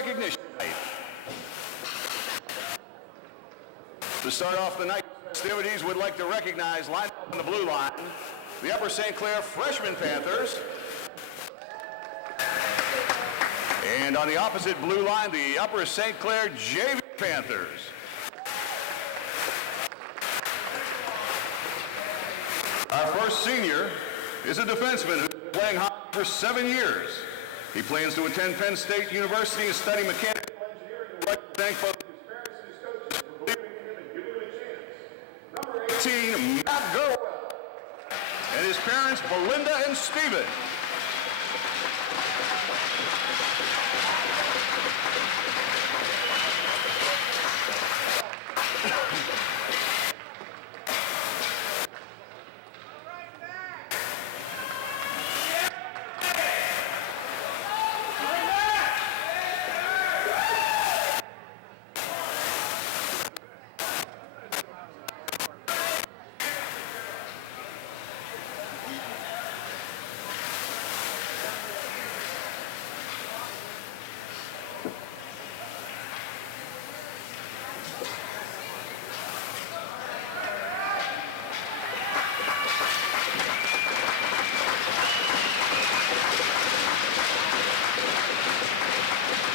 recognition night. To start off the night festivities, we'd like to recognize, lined up on the blue line, the Upper St. Clair Freshman Panthers. And on the opposite blue line, the Upper St. Clair JV Panthers. Our first senior is a defenseman who's been playing hockey for 7 years. He plans to attend Penn State University and study mechanical engineering. We'd like to thank both his parents and his coaches for believing in him and giving him a chance. Number 18, Matt Gerwell, and his parents, Belinda and Stephen.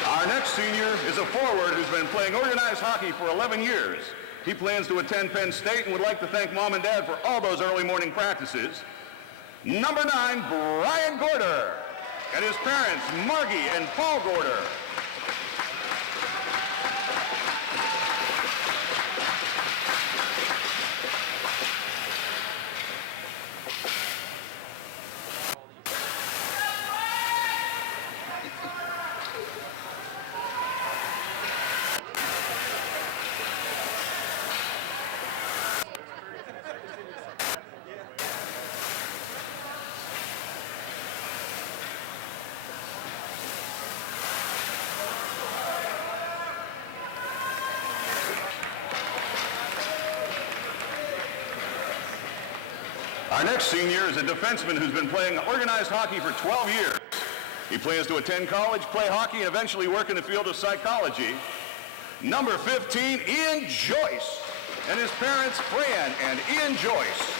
Our next senior is a forward who's been playing organized hockey for 11 years. He plans to attend Penn State and would like to thank Mom and Dad for all those early morning practices. Number 9, Brian Gorder, and his parents, Margie and Paul Gorder. Our next senior is a defenseman who's been playing organized hockey for 12 years. He plans to attend college, play hockey, and eventually work in the field of psychology. Number 15, Ian Joyce, and his parents, Fran and Ian Joyce.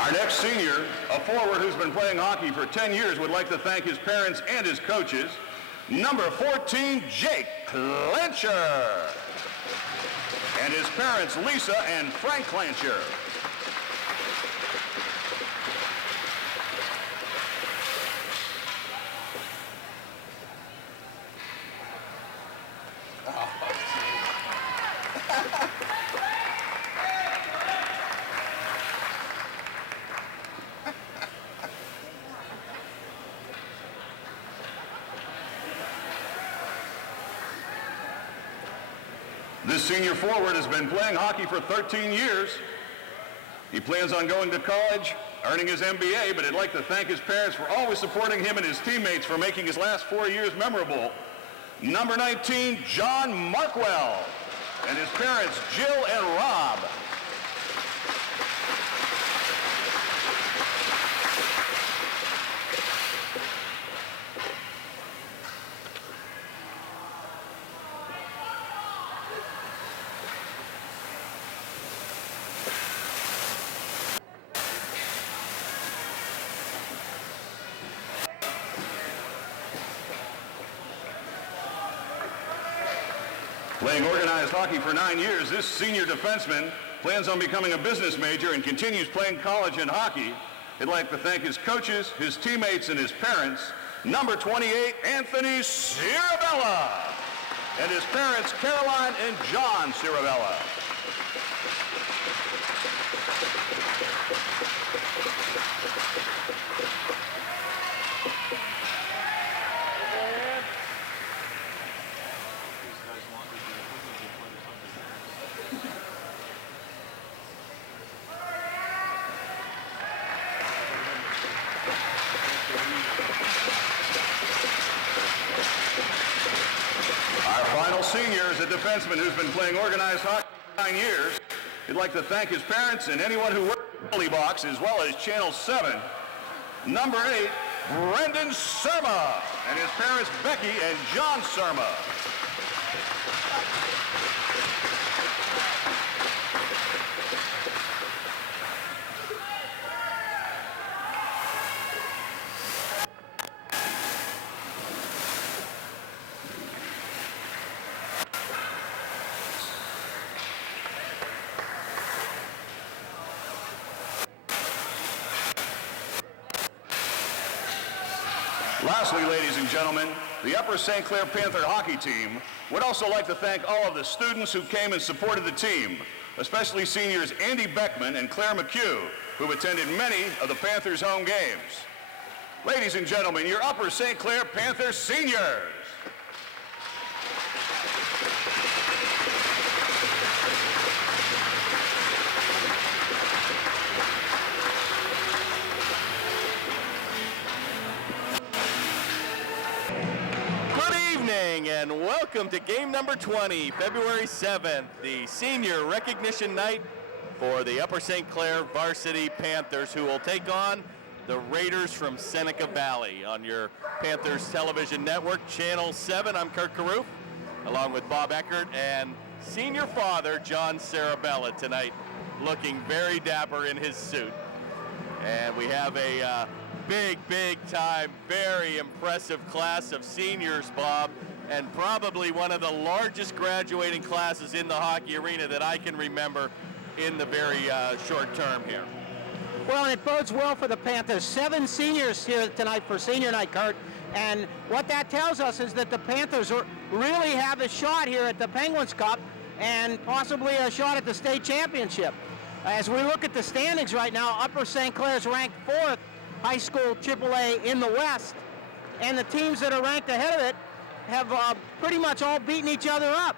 Our next senior, a forward who's been playing hockey for 10 years, would like to thank his parents and his coaches. Number 14, Jake Clancher, and his parents, Lisa and Frank Clancher. This senior forward has been playing hockey for 13 years. He plans on going to college, earning his MBA, but he'd like to thank his parents for always supporting him and his teammates for making his last 4 years memorable. Number 19, John Markwell, and his parents, Jill and Rob. Playing organized hockey for 9 years, this senior defenseman plans on becoming a business major and continues playing college and hockey. He'd like to thank his coaches, his teammates, and his parents. Number 28, Anthony Cirabella, and his parents, Caroline and John Cirabella. senior is a defenseman who's been playing organized hockey for 9 years. He'd like to thank his parents and anyone who worked in the penalty box, as well as Channel 7. Number 8, Brendan Surma, and his parents Becky and John Surma. Lastly, ladies and gentlemen, the Upper St. Clair Panther hockey team would also like to thank all of the students who came and supported the team, especially seniors Andy Beckman and Claire McHugh, who attended many of the Panthers' home games. Ladies and gentlemen, your Upper St. Clair Panther seniors. And welcome to game number 20, February 7th, the senior recognition night for the Upper St. Clair varsity Panthers, who will take on the Raiders from Seneca Valley on your Panthers television network, Channel 7. I'm Kurt Carruth, along with Bob Eckert and senior father John Sarabella tonight, looking very dapper in his suit. And we have a big time, very impressive class of seniors, Bob, and probably one of the largest graduating classes in the hockey arena that I can remember in the very short term here. Well, it bodes well for the Panthers. 7 seniors here tonight for senior night, Kurt. And what that tells us is that the Panthers really have a shot here at the Penguins Cup and possibly a shot at the state championship. As we look at the standings right now, Upper St. Clair is ranked 4th high school AAA in the West. And the teams that are ranked ahead of it have pretty much all beaten each other up.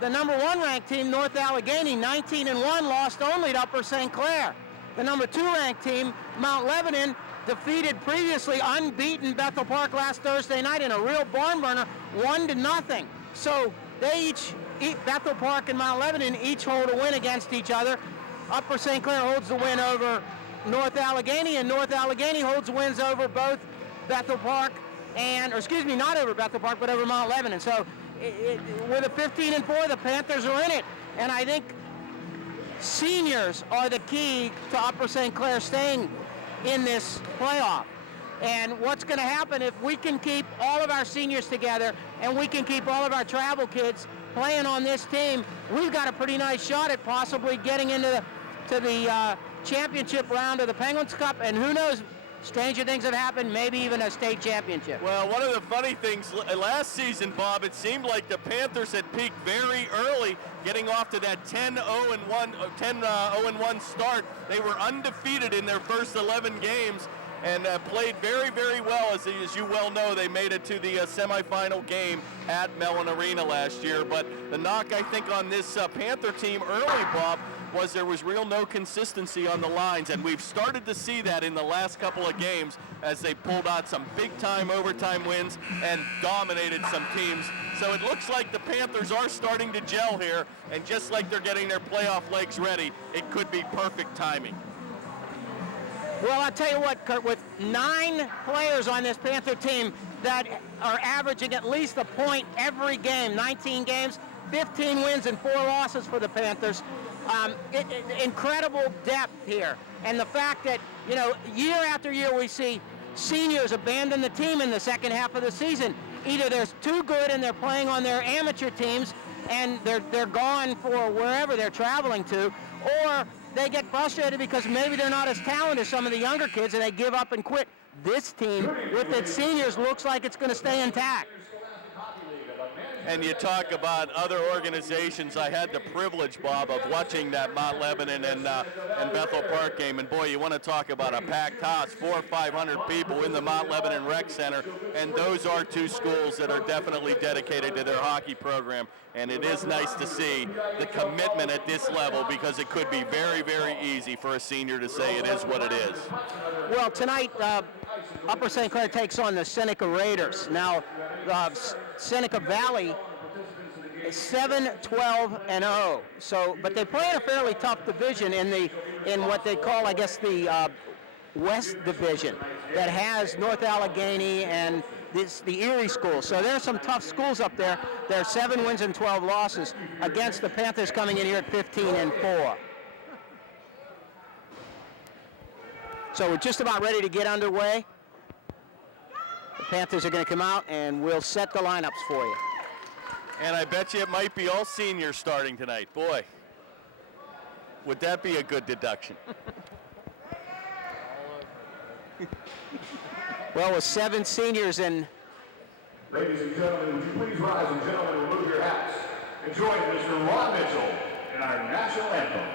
The number 1 ranked team, North Allegheny, 19-1, lost only to Upper St. Clair. The number 2 ranked team, Mount Lebanon, defeated previously unbeaten Bethel Park last Thursday night in a real barn burner, 1-0. So they Bethel Park and Mount Lebanon each hold a win against each other. Upper St. Clair holds the win over North Allegheny, and North Allegheny holds wins over both Bethel Park not over Bethel Park, but over Mount Lebanon. So with a 15-4, the Panthers are in it. And I think seniors are the key to Upper St. Clair staying in this playoff. And what's going to happen if we can keep all of our seniors together and we can keep all of our travel kids playing on this team, we've got a pretty nice shot at possibly getting into the championship round of the Penguins Cup. And who knows, stranger things have happened, maybe even a state championship. Well, one of the funny things, last season, Bob, it seemed like the Panthers had peaked very early, getting off to that 10-0-1 start. They were undefeated in their first 11 games and played very well. As you well know, they made it to the semifinal game at Mellon Arena last year. But the knock, I think, on this Panther team early, Bob, was there was no consistency on the lines, and we've started to see that in the last couple of games as they pulled out some big-time overtime wins and dominated some teams. So it looks like the Panthers are starting to gel here, and just like they're getting their playoff legs ready, it could be perfect timing. Well, I'll tell you what, Kurt, with 9 players on this Panther team that are averaging at least a point every game, 19 games, 15 wins and 4 losses for the Panthers. Incredible depth here. And the fact that, year after year we see seniors abandon the team in the second half of the season. Either they're too good and they're playing on their amateur teams and they're gone for wherever they're traveling to, or they get frustrated because maybe they're not as talented as some of the younger kids and they give up and quit. This team, with its seniors, looks like it's going to stay intact. And you talk about other organizations. I had the privilege, Bob, of watching that Mount Lebanon and Bethel Park game. And boy, you want to talk about a packed house, 400 or 500 people in the Mount Lebanon Rec Center. And those are 2 schools that are definitely dedicated to their hockey program. And it is nice to see the commitment at this level, because it could be very easy for a senior to say it is what it is. Well, tonight, Upper St. Clair takes on the Seneca Raiders. Now, Seneca Valley 7-12-0. So, but they play in a fairly tough division in what they call, I guess, the West Division that has North Allegheny and the Erie schools. So there's some tough schools up there. They're 7 wins and 12 losses against the Panthers coming in here at 15-4. So we're just about ready to get underway. The Panthers are going to come out and we'll set the lineups for you. And I bet you it might be all seniors starting tonight. Boy, would that be a good deduction? Well, with 7 seniors and... Ladies and gentlemen, would you please rise and gentlemen remove your hats and join Mr. Ron Mitchell in our national anthem.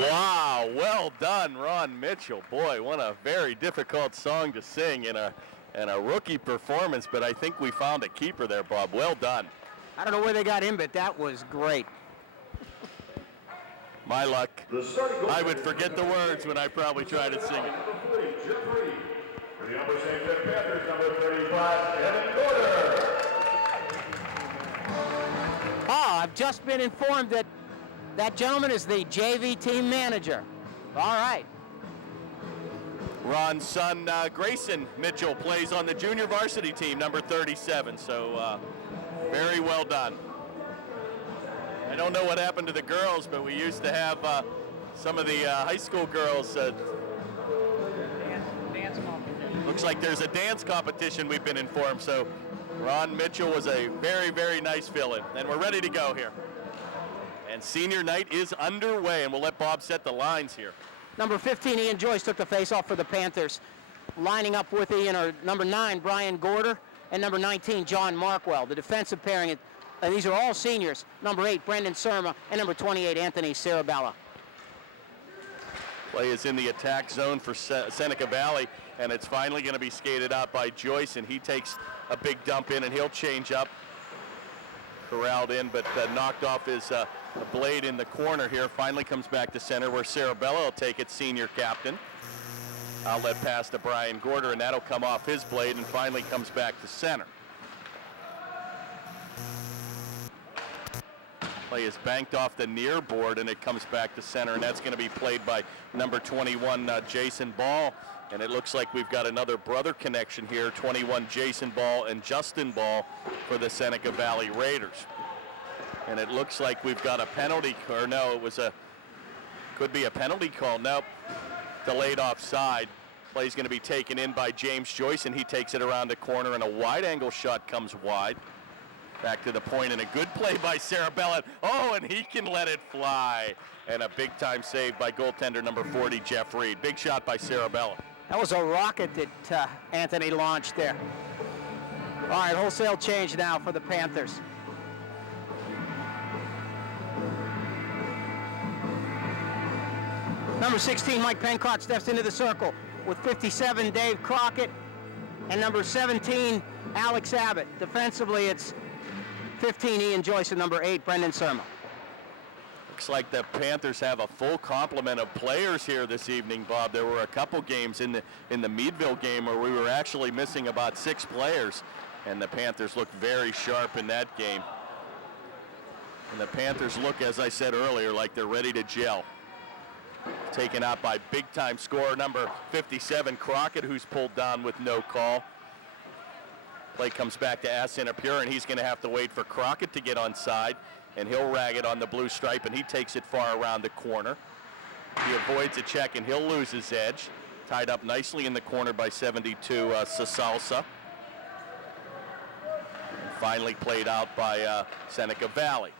Wow, well done, Ron Mitchell. Boy, what a very difficult song to sing in a rookie performance, but I think we found a keeper there, Bob. Well done. I don't know where they got him, but that was great. My luck. I would forget the words when I probably try to sing it. For the Upper St. Clair Panthers, number 35, Evan Gorder. I've just been informed that that gentleman is the JV team manager. All right. Ron's son, Grayson Mitchell, plays on the junior varsity team, number 37, so very well done. I don't know what happened to the girls, but we used to have some of the high school girls. Dance competition. Looks like there's a dance competition, we've been informed, so Ron Mitchell was a very, very nice fill-in, and we're ready to go here. And senior night is underway, and we'll let Bob set the lines here. Number 15, Ian Joyce, took the face-off for the Panthers. Lining up with Ian are number 9, Brian Gorder, and number 19, John Markwell. The defensive pairing, and these are all seniors. Number 8, Brendan Surma, and number 28, Anthony Sarabella. Play is in the attack zone for Seneca Valley, and it's finally going to be skated out by Joyce, and he takes a big dump in, and he'll change up. Corralled in, but knocked off his blade in the corner here. Finally comes back to center where Sarabella will take it, senior captain. Outlet pass to Brian Gorder, and that'll come off his blade and finally comes back to center. Play is banked off the near board, and it comes back to center, and that's going to be played by number 21, Jason Ball. And it looks like we've got another brother connection here, 21 Jason Ball and Justin Ball for the Seneca Valley Raiders. And it looks like we've got a penalty, or no, could be a penalty call. Nope, delayed offside. Play's going to be taken in by James Joyce, and he takes it around the corner, and a wide angle shot comes wide. Back to the point, and a good play by Sarabella. Oh, and he can let it fly. And a big time save by goaltender number 40, Jeff Reed. Big shot by Sarabella. That was a rocket that Anthony launched there. All right, wholesale change now for the Panthers. Number 16, Mike Pencott, steps into the circle with 57, Dave Crockett, and number 17, Alex Abbott. Defensively, it's 15, Ian Joyce, and number 8, Brendan Surma. Looks like the Panthers have a full complement of players here this evening, Bob. There were a couple games in the Meadville game where we were actually missing about 6 players. And the Panthers look very sharp in that game. And the Panthers look, as I said earlier, like they're ready to gel. Taken out by big-time scorer number 57, Crockett, who's pulled down with no call. Play comes back to St. Pure, and he's going to have to wait for Crockett to get onside, and he'll rag it on the blue stripe, and he takes it far around the corner. He avoids a check, and he'll lose his edge. Tied up nicely in the corner by 72, Sasalsa. Finally played out by Seneca Valley.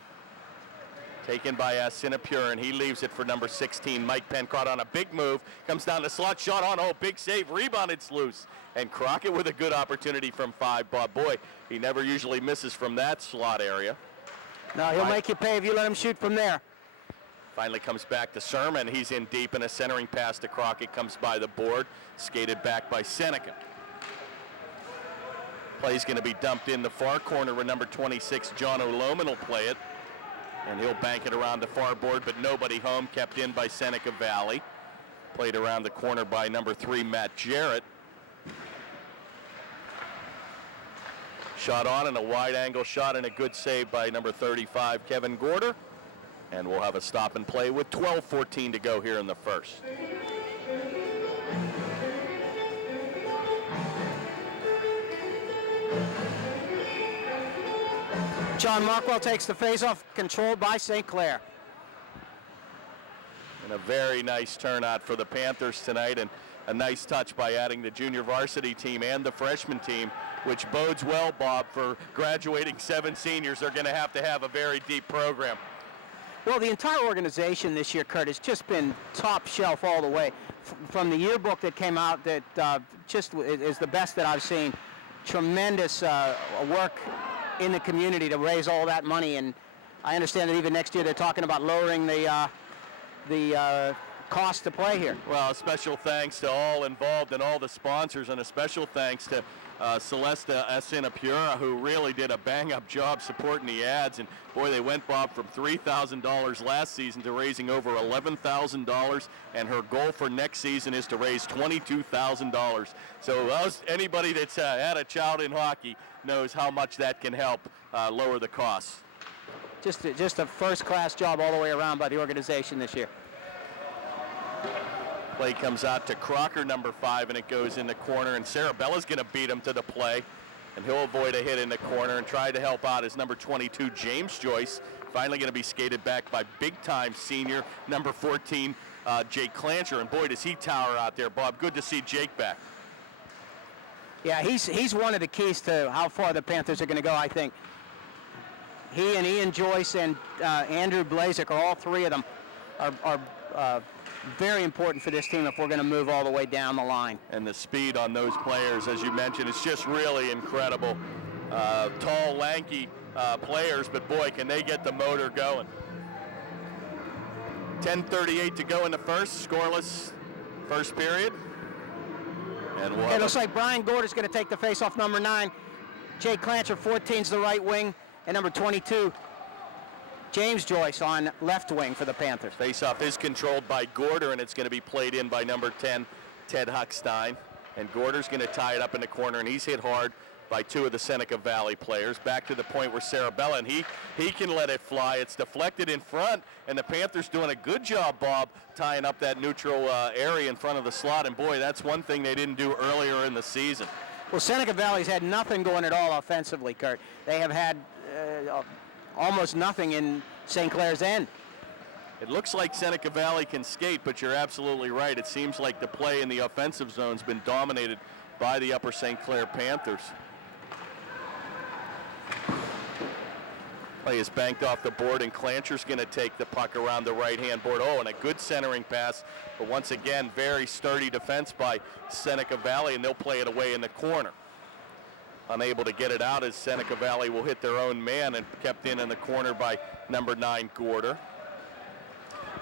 Taken by St. Pure, and he leaves it for number 16, Mike Pencrott, on a big move. Comes down the slot, shot on, oh, big save, rebound, it's loose. And Crockett with a good opportunity from 5. Bob, boy, he never usually misses from that slot area. No, he'll make you pay if you let him shoot from there. Finally comes back to Sermon. He's in deep, and a centering pass to Crockett comes by the board, skated back by Seneca. Play's going to be dumped in the far corner where number 26, John O'Loman, will play it. And he'll bank it around the far board, but nobody home, kept in by Seneca Valley. Played around the corner by number 3, Matt Jarrett. Shot on, and a wide angle shot, and a good save by number 35, Kevin Gorder. And we'll have a stop and play with 12:14 to go here in the first. John Markwell takes the face-off, controlled by St. Clair. And a very nice turnout for the Panthers tonight, and a nice touch by adding the junior varsity team and the freshman team, which bodes well, Bob, for graduating 7 seniors. They're going to have a very deep program. Well, the entire organization this year, Kurt, has just been top shelf all the way. From the yearbook that came out, that just is the best that I've seen. Tremendous work in the community to raise all that money, and I understand that even next year they're talking about lowering the cost to play here. Well, a special thanks to all involved and all the sponsors, and a special thanks to Celesta St. Pure, who really did a bang-up job supporting the ads. And boy, they went, Bob, from $3,000 last season to raising over $11,000, and her goal for next season is to raise $22,000. So anybody that's had a child in hockey knows how much that can help lower the costs. Just a first-class job all the way around by the organization this year. Play comes out to Crocker, number 5, and it goes in the corner, and Sarabella's going to beat him to the play, and he'll avoid a hit in the corner and try to help out his number 22, James Joyce. Finally going to be skated back by big-time senior, number 14, Jake Clancher, and boy, does he tower out there, Bob. Good to see Jake back. Yeah, he's one of the keys to how far the Panthers are going to go, I think. He and Ian Joyce and Andrew Blazek, all 3 of them, are very important for this team if we're going to move all the way down the line. And the speed on those players, as you mentioned, is just really incredible. Tall, lanky players, but boy, can they get the motor going. 10:38 to go in the first, scoreless first period. And it looks like Brian Gorder's going to take the face-off, number 9. Jake Clancher, 14's the right wing, and number 22, James Joyce, on left wing for the Panthers. Face-off is controlled by Gorder, and it's going to be played in by number 10, Ted Huckstein. And Gorder's going to tie it up in the corner, and he's hit hard by 2 of the Seneca Valley players. Back to the point where Sarabella, and he can let it fly. It's deflected in front, and the Panthers doing a good job, Bob, tying up that neutral area in front of the slot. And boy, that's one thing they didn't do earlier in the season. Well, Seneca Valley's had nothing going at all offensively, Kurt. They have had almost nothing in St. Clair's end. It looks like Seneca Valley can skate, but you're absolutely right. It seems like the play in the offensive zone's been dominated by the Upper St. Clair Panthers. Play is banked off the board, and Clancher's going to take the puck around the right-hand board. Oh, and a good centering pass, but once again, very sturdy defense by Seneca Valley, and they'll play it away in the corner. Unable to get it out as Seneca Valley will hit their own man, and kept in the corner by number 9, Gorder.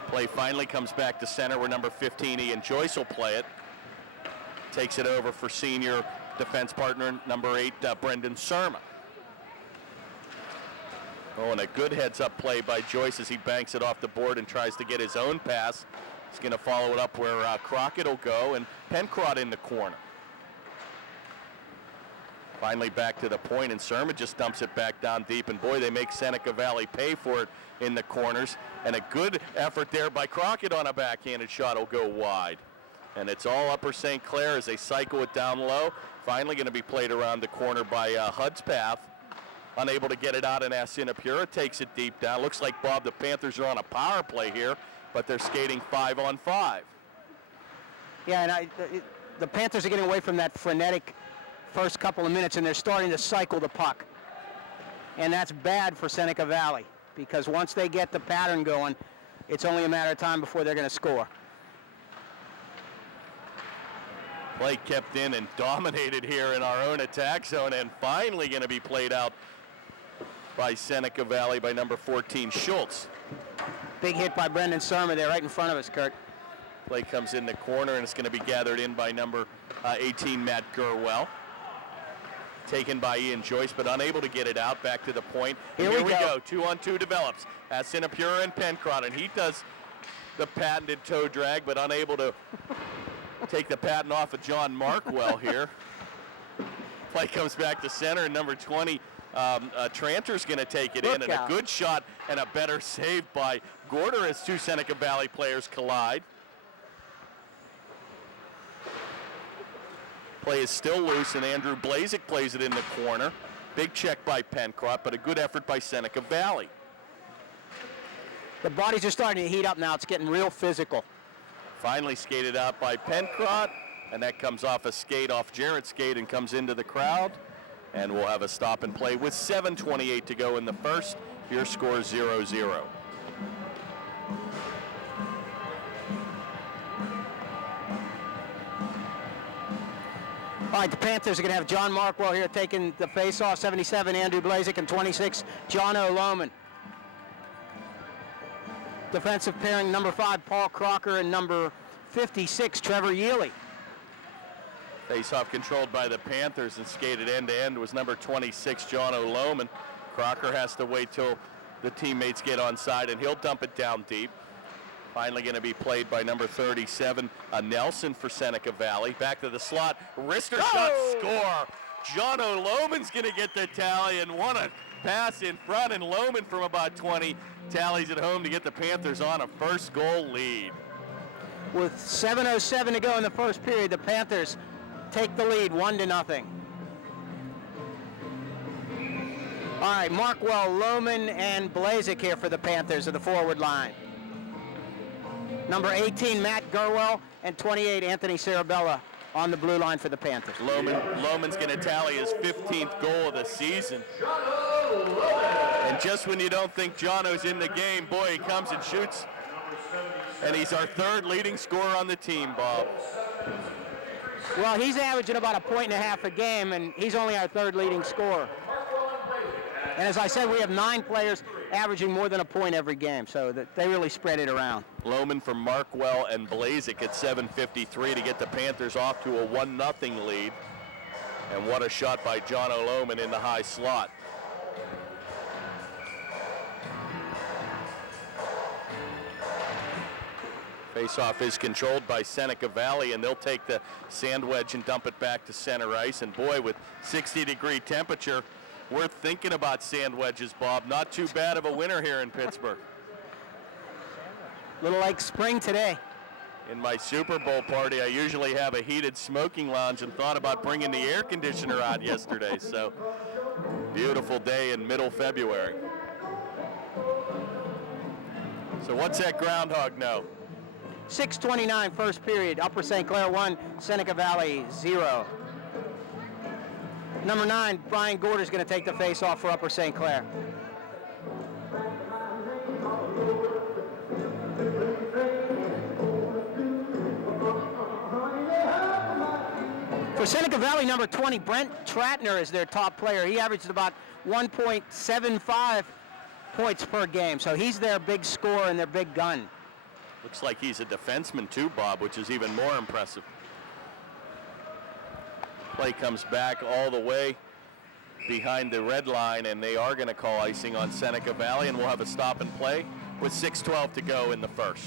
Play finally comes back to center where number 15, Ian Joyce, will play it. Takes it over for senior defense partner, number 8, Brendan Surma. Oh, and a good heads-up play by Joyce as he banks it off the board and tries to get his own pass. He's going to follow it up where Crockett will go, and Pencrott in the corner. Finally back to the point, and Sermon just dumps it back down deep, and boy, they make Seneca Valley pay for it in the corners. And a good effort there by Crockett on a backhanded shot will go wide. And it's all Upper St. Clair as they cycle it down low. Finally going to be played around the corner by Hudspath. Unable to get it out, and Sinapura takes it deep down. Looks like, Bob, the Panthers are on a power play here, but they're skating 5-on-5. Yeah, and the Panthers are getting away from that frenetic first couple of minutes, and they're starting to cycle the puck. And that's bad for Seneca Valley, because once they get the pattern going, it's only a matter of time before they're going to score. Play kept in and dominated here in our own attack zone, and finally going to be played out by Seneca Valley by number 14, Schultz. Big hit by Brendan Sermon there right in front of us, Kurt. Play comes in the corner, and it's going to be gathered in by number 18, Matt Gurwell. Taken by Ian Joyce, but unable to get it out. Back to the point. Here we go. 2-on-2 develops. Sinapura and Pencrott, and he does the patented toe drag, but unable to take the patent off of John Markwell here. Play comes back to center, and number 20, Tranter's going to take it in, and a good shot and a better save by Gorder as two Seneca Valley players collide. Play is still loose, and Andrew Blazik plays it in the corner. Big check by Pencrott, but a good effort by Seneca Valley. The bodies are starting to heat up now. It's getting real physical. Finally skated out by Pencrott, and that comes off a skate off Jarrett's skate and comes into the crowd. And we'll have a stop and play with 7:28 to go in the first. Your score 0-0. All right, the Panthers are going to have John Markwell here taking the face-off. 77, Andrew Blazik, and 26, John O'Loman. Defensive pairing, number 5, Paul Crocker, and number 56, Trevor Yealy. Face-off controlled by the Panthers and skated end-to-end was number 26, John O'Loman. Crocker has to wait till the teammates get on side, and he'll dump it down deep. Finally going to be played by number 37, Nelson for Seneca Valley. Back to the slot, wrister shot, score. John O'Loman's going to get the tally, and what a pass in front, and Loman from about 20 tallies at home to get the Panthers on a first goal lead. With 7:07 to go in the first period, the Panthers take the lead 1-0. All right, Markwell, Loman, and Blazik here for the Panthers of the forward line. Number 18, Matt Gurwell, and 28, Anthony Sarabella on the blue line for the Panthers. Loman's going to tally his 15th goal of the season. And just when you don't think Jono's in the game, boy, he comes and shoots. And he's our third leading scorer on the team, Bob. Well, he's averaging about 1.5 points a game, and he's only our third leading scorer. And as I said, we have 9 players averaging more than a point every game, so that they really spread it around. Loman from Markwell and Blazik at 7:53 to get the Panthers off to a 1-0 lead. And what a shot by John O'Loman in the high slot. Face-off is controlled by Seneca Valley, and they'll take the sand wedge and dump it back to center ice. And boy, with 60-degree temperature, we're thinking about sand wedges, Bob. Not too bad of a winter here in Pittsburgh. Little like spring today. In my Super Bowl party, I usually have a heated smoking lounge and thought about bringing the air conditioner out yesterday. So, beautiful day in middle February. So what's that groundhog know? 6:29 first period. Upper St. Clair 1, Seneca Valley 0. Number 9, Brian Gorder is going to take the face-off for Upper St. Clair. For Seneca Valley, number 20, Brent Tratner is their top player. He averages about 1.75 points per game, so he's their big scorer and their big gun. Looks like he's a defenseman too, Bob, which is even more impressive. Play comes back all the way behind the red line, and they are going to call icing on Seneca Valley, and we'll have a stop and play with 6:12 to go in the first.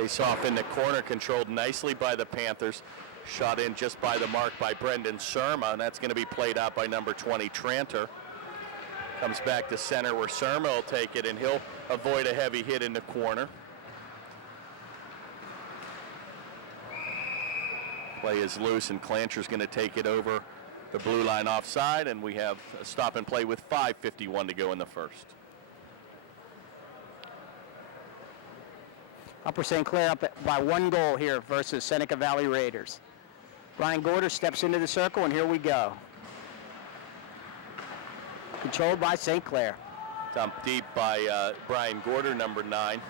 Face off in the corner, controlled nicely by the Panthers. Shot in just by the mark by Brendan Surma, and that's going to be played out by number 20, Tranter. Comes back to center where Surma will take it, and he'll avoid a heavy hit in the corner. Play is loose, and Clancher's going to take it over the blue line offside, and we have a stop and play with 5:51 to go in the first. Upper St. Clair up by 1 goal here versus Seneca Valley Raiders. Brian Gorder steps into the circle, and here we go. Controlled by St. Clair. Dumped deep by Brian Gorder, number 9.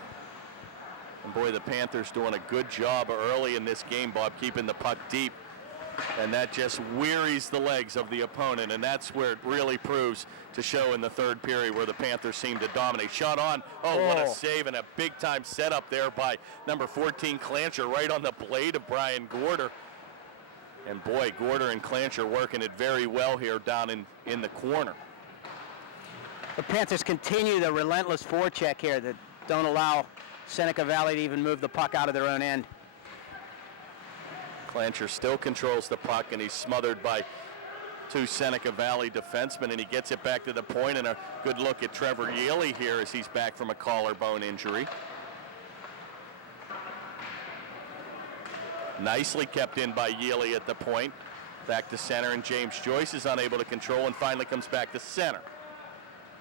And boy, the Panthers doing a good job early in this game, Bob, keeping the puck deep. And that just wearies the legs of the opponent, and that's where it really proves to show in the third period, where the Panthers seem to dominate. Shot on. Oh, what a save, and a big-time setup there by number 14, Clancher, right on the blade of Brian Gorder. And boy, Gorder and Clancher working it very well here down in the corner. The Panthers continue the relentless forecheck here that don't allow Seneca Valley to even move the puck out of their own end. Clancher still controls the puck, and he's smothered by 2 Seneca Valley defensemen, and he gets it back to the point, and a good look at Trevor Yealy here as he's back from a collarbone injury. Nicely kept in by Yealy at the point. Back to center, and James Joyce is unable to control and finally comes back to center.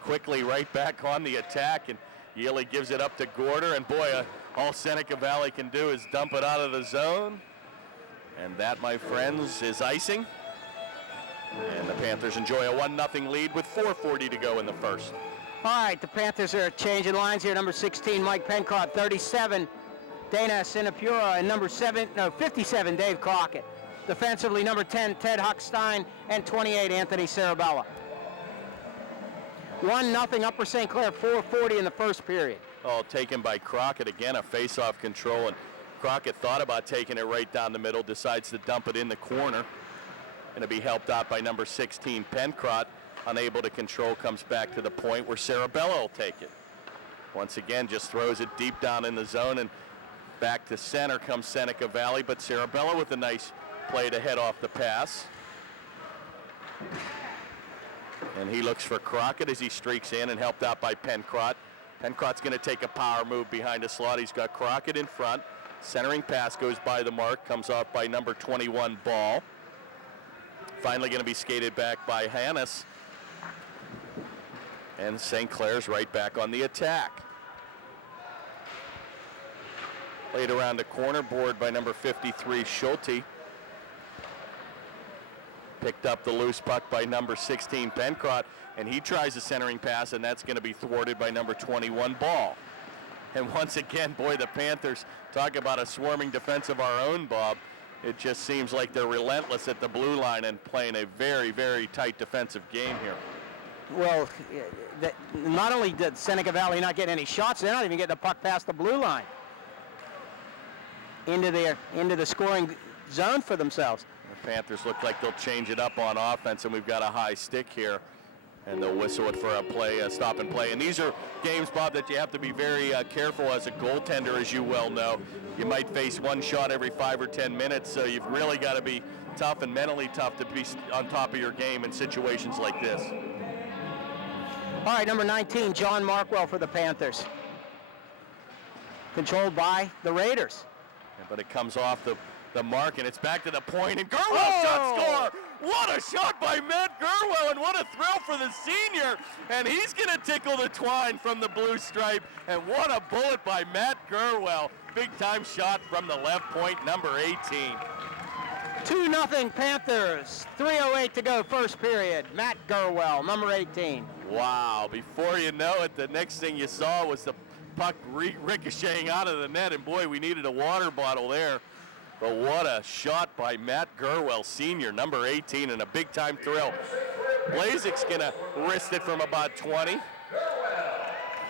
Quickly right back on the attack, and Yealy gives it up to Gorder, and boy, all Seneca Valley can do is dump it out of the zone. And that, my friends, is icing. And the Panthers enjoy a 1-0 lead with 4:40 to go in the first. All right, the Panthers are changing lines here. Number 16, Mike Pencott. 37, Dana Sinapura. And number 57, Dave Crockett. Defensively, number 10, Ted Huckstein. And 28, Anthony Sarabella. 1-0 Upper St. Clair, 4:40 in the first period. Oh, taken by Crockett again, a face-off control, and Crockett thought about taking it right down the middle, decides to dump it in the corner. Going to be helped out by number 16, Pencott. Unable to control, comes back to the point where Sarabella will take it. Once again, just throws it deep down in the zone, and back to center comes Seneca Valley, but Sarabella with a nice play to head off the pass. And he looks for Crockett as he streaks in, and helped out by Pencott. Pencott's going to take a power move behind the slot. He's got Crockett in front. Centering pass goes by the mark, comes off by number 21, Ball. Finally going to be skated back by Hannes. And St. Clair's right back on the attack. Played around the corner, board by number 53, Schulte. Picked up the loose puck by number 16, Pencott, and he tries a centering pass, and that's going to be thwarted by number 21, Ball. And once again, boy, the Panthers, talk about a swarming defense of our own, Bob. It just seems like they're relentless at the blue line and playing a very, very tight defensive game here. Well, not only did Seneca Valley not get any shots, they're not even getting the puck past the blue line into the scoring zone for themselves. The Panthers look like they'll change it up on offense, and we've got a high stick here. And they'll whistle it for a stop and play. And these are games, Bob, that you have to be very careful as a goaltender, as you well know. You might face one shot every 5 or 10 minutes, so you've really got to be tough and mentally tough to be on top of your game in situations like this. All right, number 19, John Markwell for the Panthers. Controlled by the Raiders. Yeah, but it comes off the mark, and it's back to the point, and Gerwell shot score! What a shot by Matt Gerwell, and what a thrill for the senior. And he's going to tickle the twine from the blue stripe. And what a bullet by Matt Gerwell. Big-time shot from the left point, number 18. 2-0 Panthers. 3:08 to go, first period. Matt Gerwell, number 18. Wow, before you know it, the next thing you saw was the puck ricocheting out of the net. And boy, we needed a water bottle there. But what a shot by Matt Gerwell, senior, number 18, and a big-time thrill. Blazek's going to wrist it from about 20.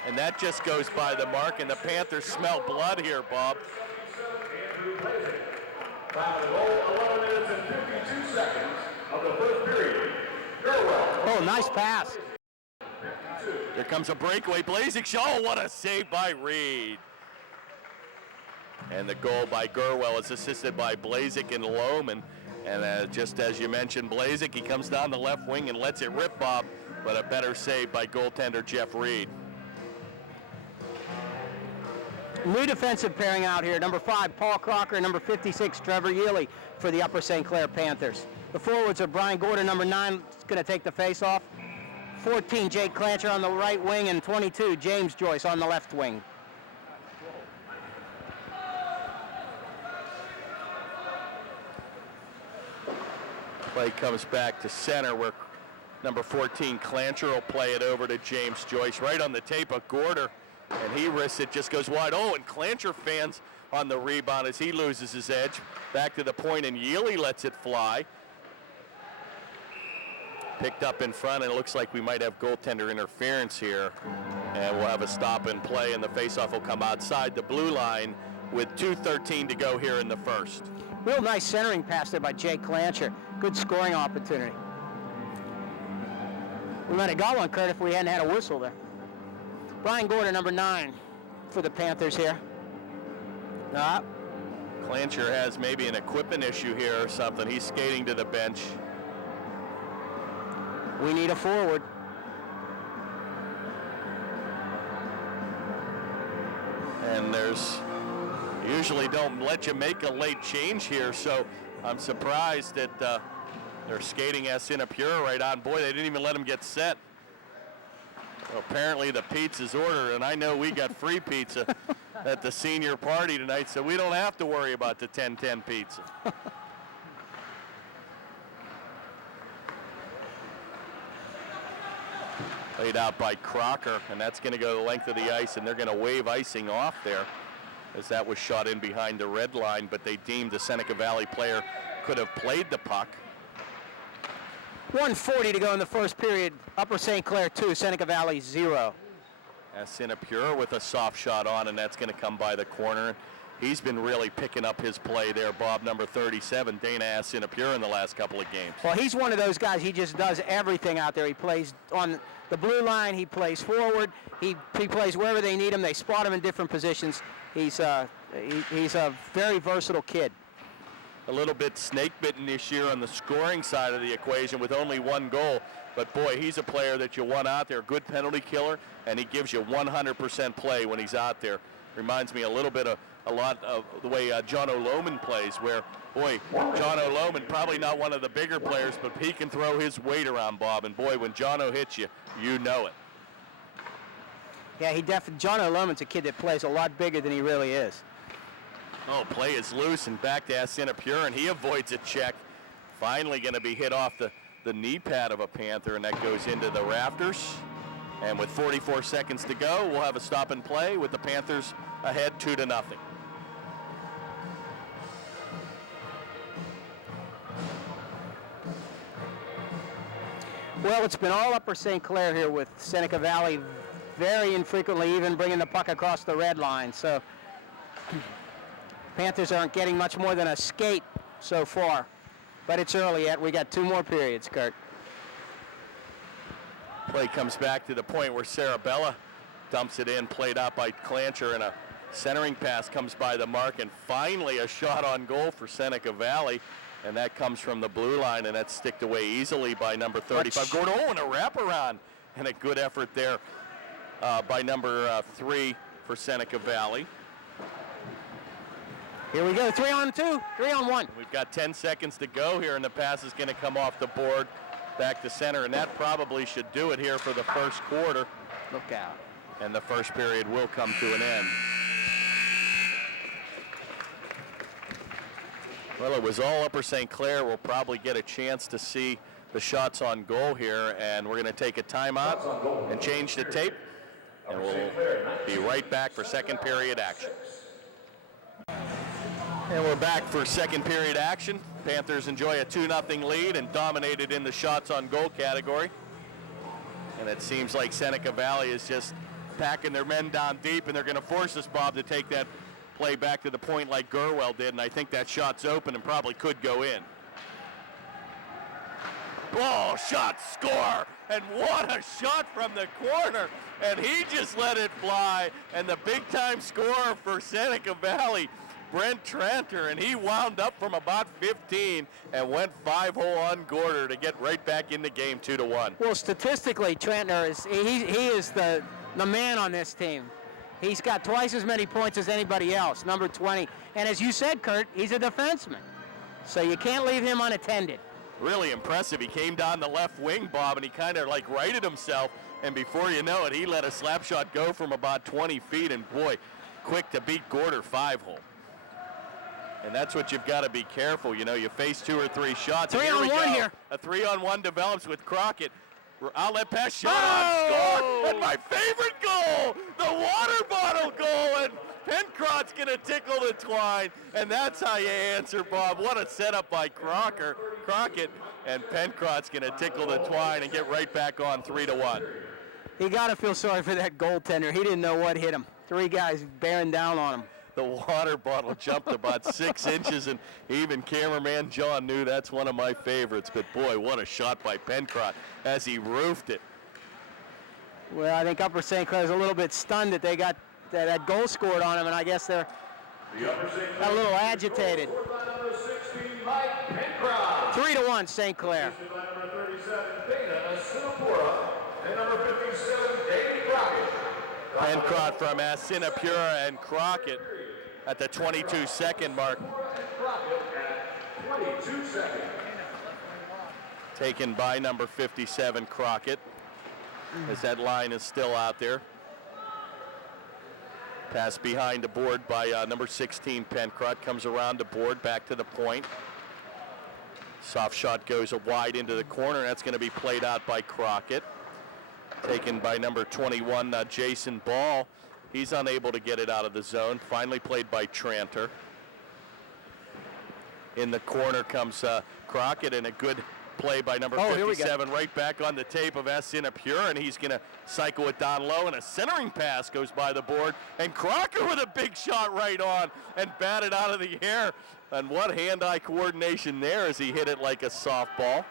And that just goes by the mark, and the Panthers smell blood here, Bob. 11 minutes and 52 seconds of the first period. Oh, nice pass. Here comes a breakaway. Blazek shot. Oh, what a save by Reed. And the goal by Gurwell is assisted by Blazik and Lohman. And just as you mentioned, Blazik, he comes down the left wing and lets it rip, Bob, but a better save by goaltender Jeff Reed. New defensive pairing out here. Number 5, Paul Crocker, and number 56, Trevor Yealy for the Upper St. Clair Panthers. The forwards are Brian Gordon, number 9, is going to take the face-off. 14, Jake Clancher on the right wing, and 22, James Joyce on the left wing. Play comes back to center where number 14, Clancher, will play it over to James Joyce right on the tape of Gorder. And he risks it, just goes wide. Oh, and Clancher fans on the rebound as he loses his edge. Back to the point, and Yealy lets it fly. Picked up in front, and it looks like we might have goaltender interference here. And we'll have a stop and play, and the faceoff will come outside the blue line with 2:13 to go here in the first. Real nice centering pass there by Jake Clancher. Good scoring opportunity. We might have got one, Kurt, if we hadn't had a whistle there. Brian Gordon, number 9 for the Panthers here. Clancher has maybe an equipment issue here or something. He's skating to the bench. We need a forward. And there's usually don't let you make a late change here, so I'm surprised that they're skating Seneca right on. Boy, they didn't even let him get set. Well, apparently the pizza's ordered, and I know we got free pizza at the senior party tonight, so we don't have to worry about the 10-10 pizza. Laid out by Crocker, and that's going to go the length of the ice, and they're going to wave icing off there as that was shot in behind the red line, but they deemed the Seneca Valley player could have played the puck. 1:40 to go in the first period. Upper St. Clair 2, Seneca Valley 0. Seneca with a soft shot on, and that's going to come by the corner. He's been really picking up his play there, Bob, number 37, Dana Seneca, in the last couple of games. Well, he's one of those guys, he just does everything out there. He plays on the blue line, he plays forward, he plays wherever they need him. They spot him in different positions. He's a very versatile kid. A little bit snake-bitten this year on the scoring side of the equation with only 1 goal. But, boy, he's a player that you want out there, good penalty killer, and he gives you 100% play when he's out there. Reminds me a lot of the way John O'Lohman plays, where, boy, John O'Lohman, probably not one of the bigger players, but he can throw his weight around, Bob. And, boy, when John O hits you, you know it. Yeah, John O'Lohman's a kid that plays a lot bigger than he really is. Oh, play is loose and back to Seneca, and he avoids a check. Finally going to be hit off the knee pad of a Panther, and that goes into the rafters. And with 44 seconds to go, we'll have a stop and play with the Panthers ahead 2-0. Well, it's been all Upper St. Clair here with Seneca Valley very infrequently even bringing the puck across the red line. So Panthers aren't getting much more than a skate so far. But it's early yet. We got 2 more periods, Kurt. Play comes back to the point where Sarabella dumps it in, played out by Clancher, and a centering pass comes by the mark, and finally a shot on goal for Seneca Valley, and that comes from the blue line, and that's sticked away easily by number 35. Gordon, and a wraparound, and a good effort there by number 3 for Seneca Valley. Here we go, 3-on-2, 3-on-1. We've got 10 seconds to go here, and the pass is going to come off the board back to center, and that probably should do it here for the first quarter. Look out. And the first period will come to an end. Well, it was all Upper St. Clair. We'll probably get a chance to see the shots on goal here, and we're going to take a timeout and change the tape, and we'll be right back for second period action. And we're back for second period action. Panthers enjoy a 2-0 lead and dominated in the shots on goal category. And it seems like Seneca Valley is just packing their men down deep, and they're going to force us, Bob, to take that play back to the point like Gurwell did, and I think that shot's open and probably could go in. Oh, shot, score, and what a shot from the corner, and he just let it fly, and the big-time scorer for Seneca Valley, Brent Tranter, and he wound up from about 15 and went 5-hole on Gorder to get right back in the game 2-1. Well, statistically, Trentner he is the man on this team. He's got twice as many points as anybody else, number 20. And as you said, Kurt, he's a defenseman. So you can't leave him unattended. Really impressive. He came down the left wing, Bob, and he kind of like righted himself. And before you know it, he let a slap shot go from about 20 feet. And boy, quick to beat Gorder 5-hole. And that's what you've got to be careful. You know, you face 2 or 3 shots. 3-on-1 here. A 3-on-1 develops with Crockett. Outlet pass, shot on, score, and my favorite goal, the water bottle goal, and Pencrott's going to tickle the twine, and that's how you answer, Bob. What a setup by Crockett, and Pencrott's going to tickle the twine and get right back on 3-1. You got to feel sorry for that goaltender. He didn't know what hit him. 3 guys bearing down on him. The water bottle jumped about 6 inches, and even cameraman John knew that's one of my favorites. But boy, what a shot by Pencrott as he roofed it. Well, I think Upper St. Clair's a little bit stunned that they got that goal scored on him, and I guess they're a little agitated. 3-1 St. Clair. Pencrott from Assiniboia and Crockett at the 22-second mark. Taken by number 57, Crockett, as that line is still out there. Pass behind the board by number 16, Pencrott, comes around the board, back to the point. Soft shot goes wide into the corner, and that's going to be played out by Crockett. Taken by number 21, Jason Ball. He's unable to get it out of the zone. Finally played by Tranter. In the corner comes Crockett, and a good play by number 57, right back on the tape of Assiniboia, and he's going to cycle it down low, and a centering pass goes by the board, and Crocker with a big shot right on and batted out of the air. And what hand-eye coordination there as he hit it like a softball.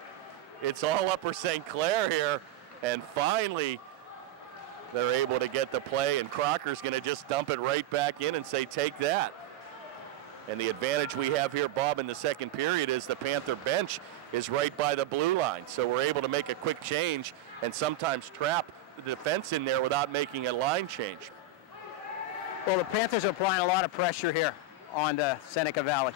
It's all Upper St. Clair here, and finally they're able to get the play, and Crocker's going to just dump it right back in and say, take that. And the advantage we have here, Bob, in the second period is the Panther bench is right by the blue line. So we're able to make a quick change and sometimes trap the defense in there without making a line change. Well, the Panthers are applying a lot of pressure here on the Seneca Valley.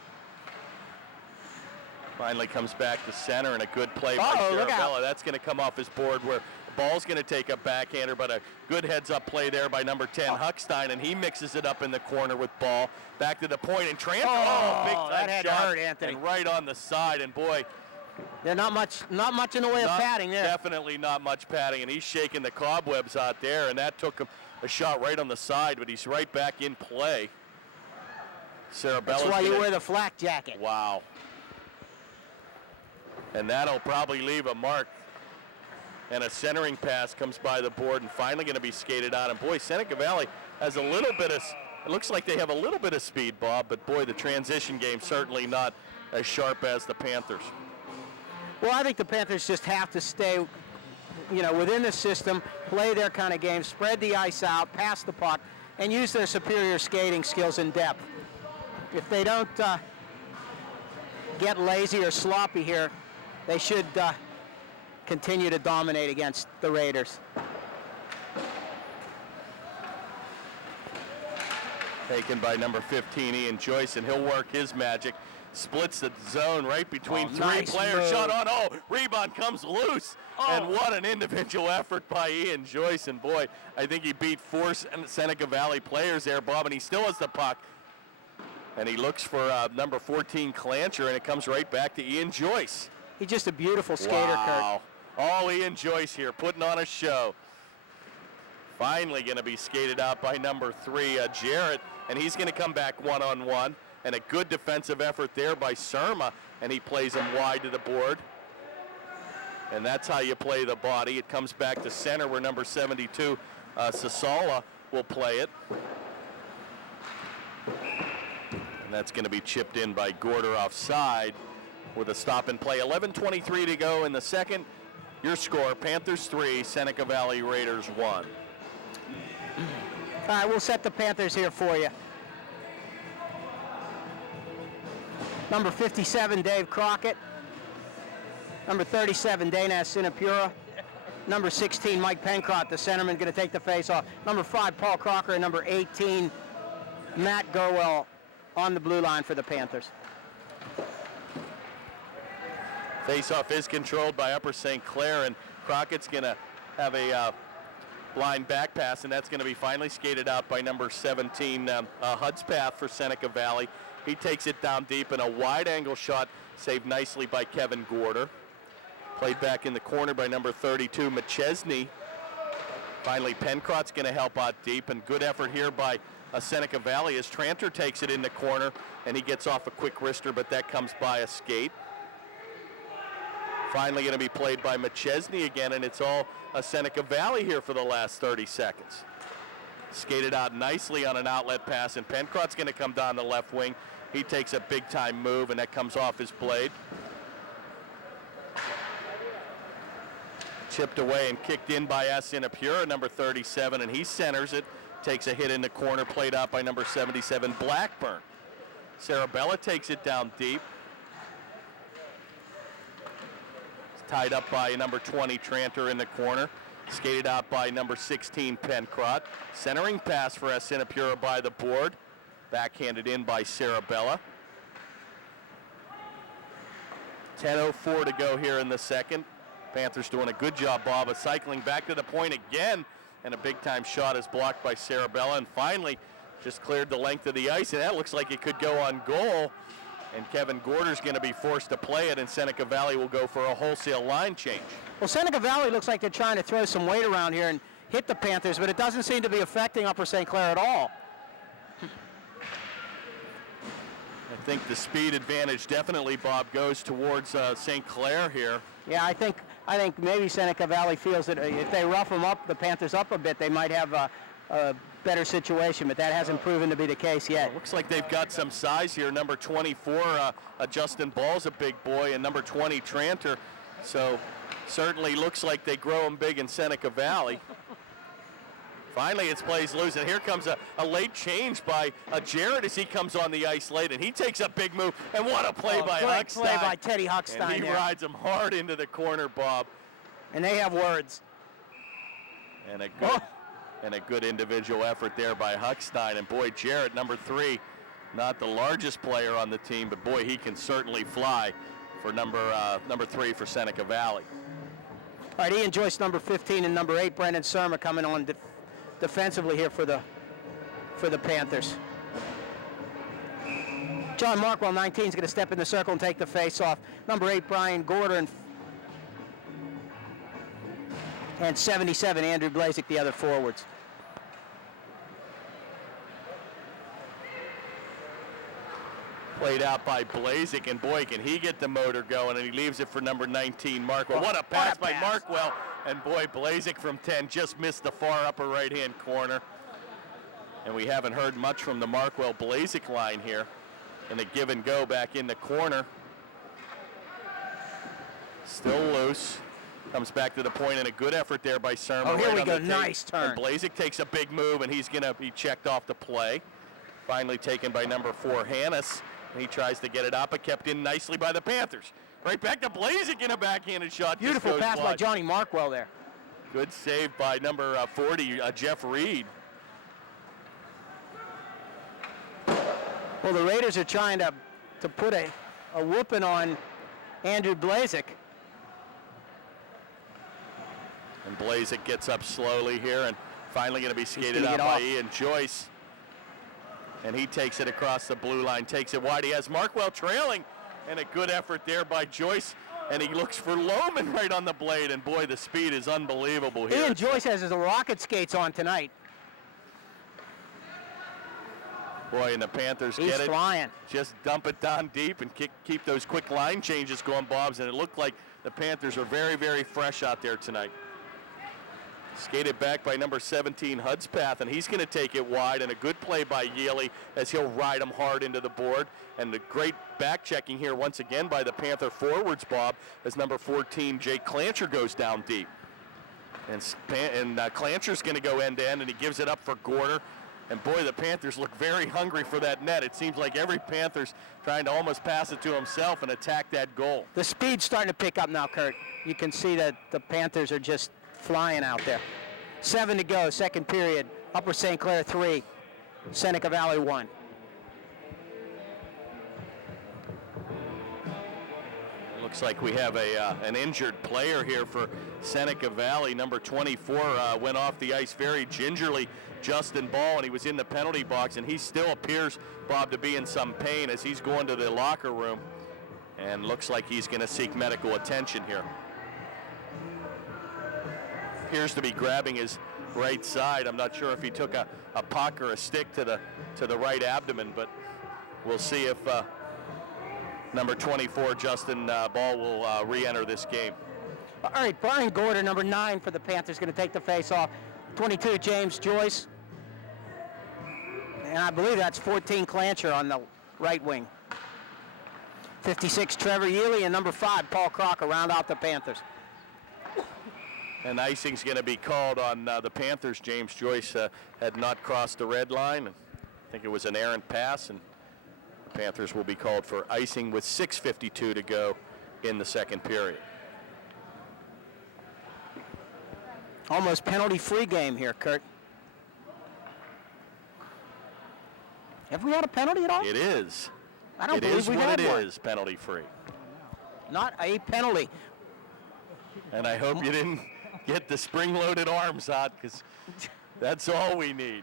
Finally comes back to center, and a good play by look out. Cerabella. That's going to come off his board where the ball's going to take a backhander, but a good heads-up play there by number 10, Huckstein, and he mixes it up in the corner with Ball. Back to the point, and Tranter, big-time that had shot, to hurt, Anthony. and right on the side, and boy. They're not much in the way of padding there. Definitely not much padding, and he's shaking the cobwebs out there, and that took him a shot right on the side, but he's right back in play. That's why you wear the flak jacket. Wow. And that'll probably leave a mark. And a centering pass comes by the board and finally going to be skated out. And boy, Seneca Valley has a little bit of, it looks like they have a little bit of speed, Bob, but boy, the transition game certainly not as sharp as the Panthers. Well, I think the Panthers just have to stay, within the system, play their kind of game, spread the ice out, pass the puck, and use their superior skating skills in depth. If they don't get lazy or sloppy here, they should continue to dominate against the Raiders. Taken by number 15, Ian Joyce, and he'll work his magic. Splits the zone right between three players. Shot on. Rebound comes loose. And what an individual effort by Ian Joyce. And boy, I think he beat 4 Seneca Valley players there, Bob, and he still has the puck. And he looks for number 14, Clancher, and it comes right back to Ian Joyce. He's just a beautiful skater, wow. Kurt. All Ian Joyce here, putting on a show. Finally going to be skated out by number 3, Jarrett, and he's going to come back one-on-one. And a good defensive effort there by Surma, and he plays him wide to the board. And that's how you play the body. It comes back to center where number 72, Sasala, will play it. And that's going to be chipped in by Gorder offside with a stop and play. 11:23 to go in the second. Your score, Panthers 3, Seneca Valley Raiders 1. All right, we'll set the Panthers here for you. Number 57, Dave Crockett. Number 37, Dana Sinapura. Number 16, Mike Pencrott, the centerman, going to take the face-off. Number 5, Paul Crocker, and number 18, Matt Gurwell on the blue line for the Panthers. Face-off is controlled by Upper St. Clair, and Crockett's going to have a line back pass, and that's going to be finally skated out by number 17, Hudspeth for Seneca Valley. He takes it down deep, and a wide-angle shot saved nicely by Kevin Gorder. Played back in the corner by number 32, McChesney. Finally, Pencrott's going to help out deep, and good effort here by Seneca Valley as Tranter takes it in the corner, and he gets off a quick wrister, but that comes by a skate. Finally going to be played by McChesney again, and it's all Seneca Valley here for the last 30 seconds. Skated out nicely on an outlet pass, and Pencrott's going to come down the left wing. He takes a big-time move, and that comes off his blade. Chipped away and kicked in by Sinapura, number 37, and he centers it. Takes a hit in the corner, played out by number 77, Blackburn. Sarabella takes it down deep. It's tied up by number 20, Tranter, in the corner. Skated out by number 16, Pencrott. Centering pass for Sinapura by the board. Backhanded in by Sarabella. 10:04 to go here in the second. Panthers doing a good job, Bob, of cycling back to the point again, and a big-time shot is blocked by Sarabella, and finally just cleared the length of the ice, and that looks like it could go on goal, and Kevin Gorder's going to be forced to play it, and Seneca Valley will go for a wholesale line change. Well, Seneca Valley looks like they're trying to throw some weight around here and hit the Panthers, but it doesn't seem to be affecting Upper St. Clair at all. I think the speed advantage definitely, Bob, goes towards St. Clair here. Yeah, I think maybe Seneca Valley feels that if they rough them up, the Panthers up a bit, they might have a better situation, but that hasn't proven to be the case yet. Well, looks like they've got some size here. Number 24, Justin Ball's a big boy, and number 20, Tranter. So certainly looks like they grow them big in Seneca Valley. Finally, it's plays loose, and here comes a late change by Jarrett as he comes on the ice late, and he takes a big move, and what a play by great Huckstein. play by Teddy Huckstein. And he there. rides him hard into the corner, Bob. And they have words. And a good individual effort there by Huckstein. And boy, Jarrett, number 3, not the largest player on the team, but boy, he can certainly fly for number 3 for Seneca Valley. All right, Ian Joyce, number 15, and number 8, Brendan Surma, coming on defensively here for the Panthers. John Markwell, 19, is going to step in the circle and take the face-off. Number 8, Brian Gorder, and 77, Andrew Blazik, the other forwards. Played out by Blazik, and boy, can he get the motor going, and he leaves it for number 19, Markwell. What a pass by Markwell, and boy, Blazik from 10 just missed the far upper right-hand corner. And we haven't heard much from the Markwell-Blazik line here. And a give and go back in the corner. Still loose. Comes back to the point, and a good effort there by Surma. Oh, here we go, nice turn. And Blazik takes a big move, and he's going to be checked off the play. Finally taken by number 4, Hannes. He tries to get it up, but kept in nicely by the Panthers. Right back to Blazik in a backhanded shot. Beautiful pass by Johnny Markwell there. Good save by number 40, Jeff Reed. Well, the Raiders are trying to put a whooping on Andrew Blazik. And Blazik gets up slowly here and finally going to be skated out by Ian Joyce. And he takes it across the blue line, takes it wide. He has Markwell trailing, and a good effort there by Joyce. And he looks for Lohman right on the blade, and boy, the speed is unbelievable here. Ian Joyce has his rocket skates on tonight. Boy, and the Panthers He's get it. Flying. Just dump it down deep and keep those quick line changes going, Bobs. And it looked like the Panthers are very, very fresh out there tonight. Skated back by number 17, Hudspeth, and he's going to take it wide, and a good play by Yealy as he'll ride him hard into the board. And the great back checking here once again by the Panther forwards, Bob, as number 14, Jake Clancher, goes down deep. And Clancher's going to go end-to-end, and he gives it up for Gorder. And boy, the Panthers look very hungry for that net. It seems like every Panther's trying to almost pass it to himself and attack that goal. The speed's starting to pick up now, Kurt. You can see that the Panthers are just flying out there. 7 to go, second period. Upper St. Clair 3, Seneca Valley 1. Looks like we have an injured player here for Seneca Valley. Number 24 went off the ice very gingerly, Justin Ball, and he was in the penalty box, and he still appears, Bob, to be in some pain as he's going to the locker room, and looks like he's going to seek medical attention here. Appears to be grabbing his right side. I'm not sure if he took a puck or a stick to the right abdomen, but we'll see if number 24, Justin Ball, will re-enter this game. All right, Brian Gorder, number 9 for the Panthers, going to take the face-off. 22, James Joyce. And I believe that's 14, Clancher on the right wing. 56, Trevor Yealy, and number 5, Paul Crocker, round out the Panthers. And icing's going to be called on the Panthers. James Joyce had not crossed the red line. I think it was an errant pass, and the Panthers will be called for icing with 6:52 to go in the second period. Almost penalty-free game here, Kurt. Have we had a penalty at all? It is. I don't it believe is we what had it one. is, penalty-free. Not a penalty. And I hope you didn't get the spring-loaded arms out, because that's all we need.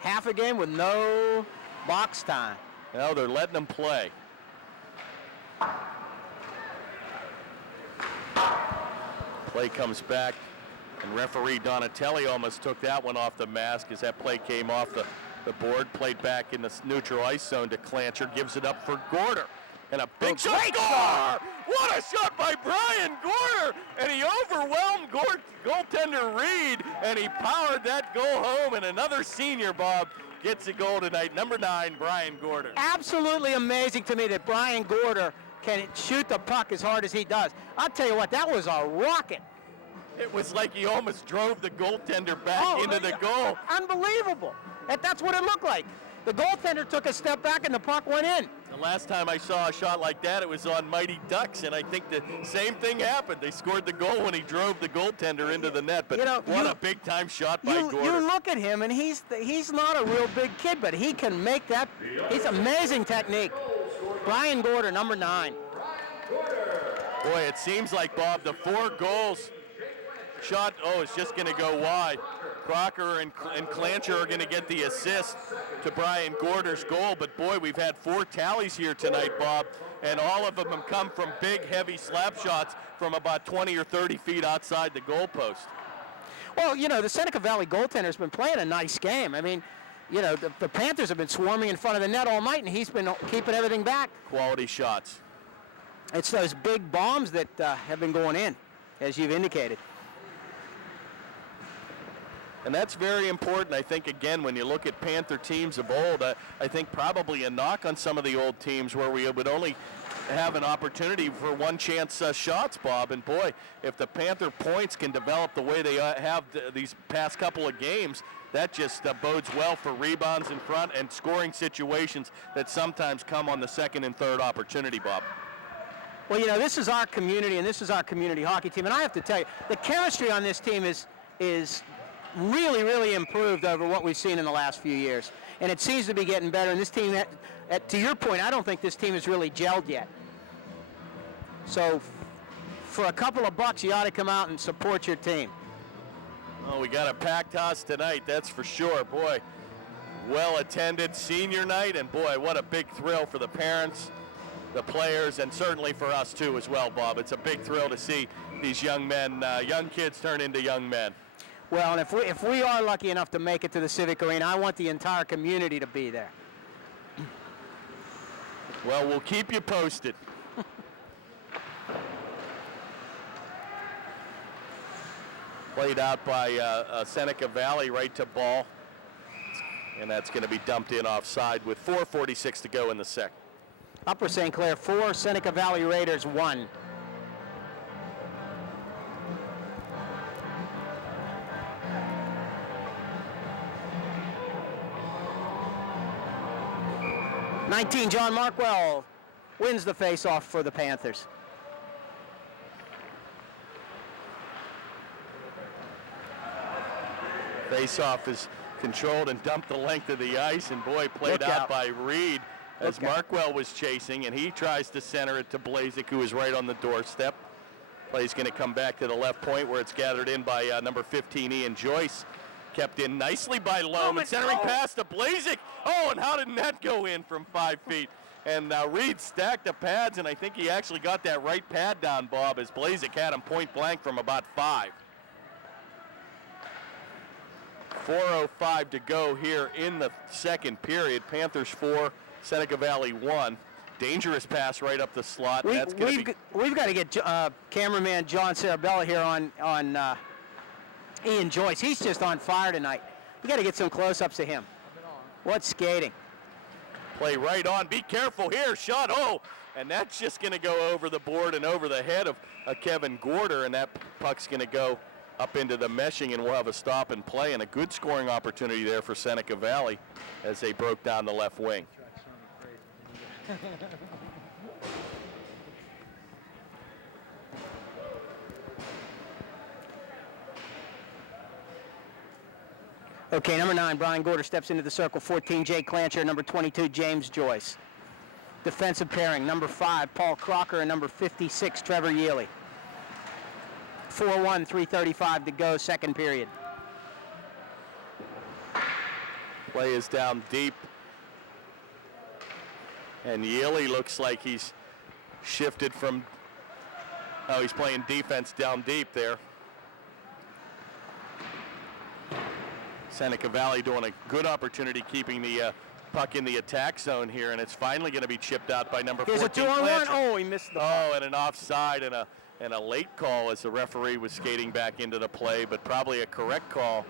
Half a game with no box time. No, they're letting them play. Play comes back, and referee Donatelli almost took that one off the mask as that play came off the board. Played back in the neutral ice zone to Clancher, gives it up for Gorder. And a big shot. Score! What a shot by Brian Gorder! And he overwhelmed goaltender Reed, and he powered that goal home. And another senior, Bob, gets a goal tonight. Number 9, Brian Gorder. Absolutely amazing to me that Brian Gorder can shoot the puck as hard as he does. I'll tell you what, that was a rocket. It was like he almost drove the goaltender back into the goal. Unbelievable. That's what it looked like. The goaltender took a step back and the puck went in. The last time I saw a shot like that, it was on Mighty Ducks, and I think the same thing happened. They scored the goal when he drove the goaltender into the net, but what a big-time shot by Gorder. You look at him, and he's not a real big kid, but he can make that. He's amazing technique. Brian Gorder, number 9. Boy, it seems like, Bob, the 4 goals shot, it's just going to go wide. Crocker and Clancher are going to get the assist to Brian Gorder's goal, but boy, we've had 4 tallies here tonight, Bob, and all of them have come from big, heavy slap shots from about 20 or 30 feet outside the goalpost. Well, the Seneca Valley goaltender's been playing a nice game. I mean, the Panthers have been swarming in front of the net all night, and he's been keeping everything back. Quality shots. It's those big bombs that have been going in, as you've indicated. And that's very important, I think, again, when you look at Panther teams of old. I think probably a knock on some of the old teams where we would only have an opportunity for one chance shots, Bob. And boy, if the Panther points can develop the way they have these past couple of games, that just bodes well for rebounds in front and scoring situations that sometimes come on the second and third opportunity, Bob. Well, this is our community, and this is our community hockey team. And I have to tell you, the chemistry on this team is really, really improved over what we've seen in the last few years. And it seems to be getting better. And this team, to your point, I don't think this team is really gelled yet. So for a couple of bucks, you ought to come out and support your team. Oh, we got a packed house tonight, that's for sure. Boy, well-attended senior night, and boy, what a big thrill for the parents, the players, and certainly for us too as well, Bob. It's a big thrill to see these young men, young kids turn into young men. Well, and if we are lucky enough to make it to the Civic Arena, I want the entire community to be there. Well, we'll keep you posted. Played out by Seneca Valley right to Ball. And that's going to be dumped in offside with 4:46 to go in the second. Upper St. Clair 4, Seneca Valley Raiders 1. 19, John Markwell wins the face-off for the Panthers. Face-off is controlled and dumped the length of the ice, and boy, played out by Reed as Markwell was chasing, and he tries to center it to Blazik, who is right on the doorstep. Play's going to come back to the left point where it's gathered in by number 15, Ian Joyce. Kept in nicely by Loam, and centering pass to Blazik. Oh, and how didn't that go in from 5 feet? And Reed stacked the pads, and I think he actually got that right pad down, Bob, as Blazik had him point blank from about 5. 4:05 to go here in the second period. Panthers 4, Seneca Valley 1. Dangerous pass right up the slot. We've got to get cameraman John Sarabella here on Ian Joyce. He's just on fire tonight. You got to get some close-ups of him. What skating. Play right on. Be careful here. Shot. Oh, and that's just going to go over the board and over the head of Kevin Gorder, and that puck's going to go up into the meshing, and we'll have a stop and play, and a good scoring opportunity there for Seneca Valley as they broke down the left wing. Okay, number 9, Brian Gorder steps into the circle. 14, Jay Clancher. Number 22, James Joyce. Defensive pairing, number 5, Paul Crocker, and number 56, Trevor Yealy. 4-1, 3:35 to go, second period. Play is down deep, and Yealy looks like he's shifted from, oh, he's playing defense down deep there. Seneca Valley doing a good opportunity keeping the puck in the attack zone here, and it's finally going to be chipped out by number 14. Here's a 2-on-1. Oh, he missed the puck. Oh, and an offside and a late call as the referee was skating back into the play, but probably a correct call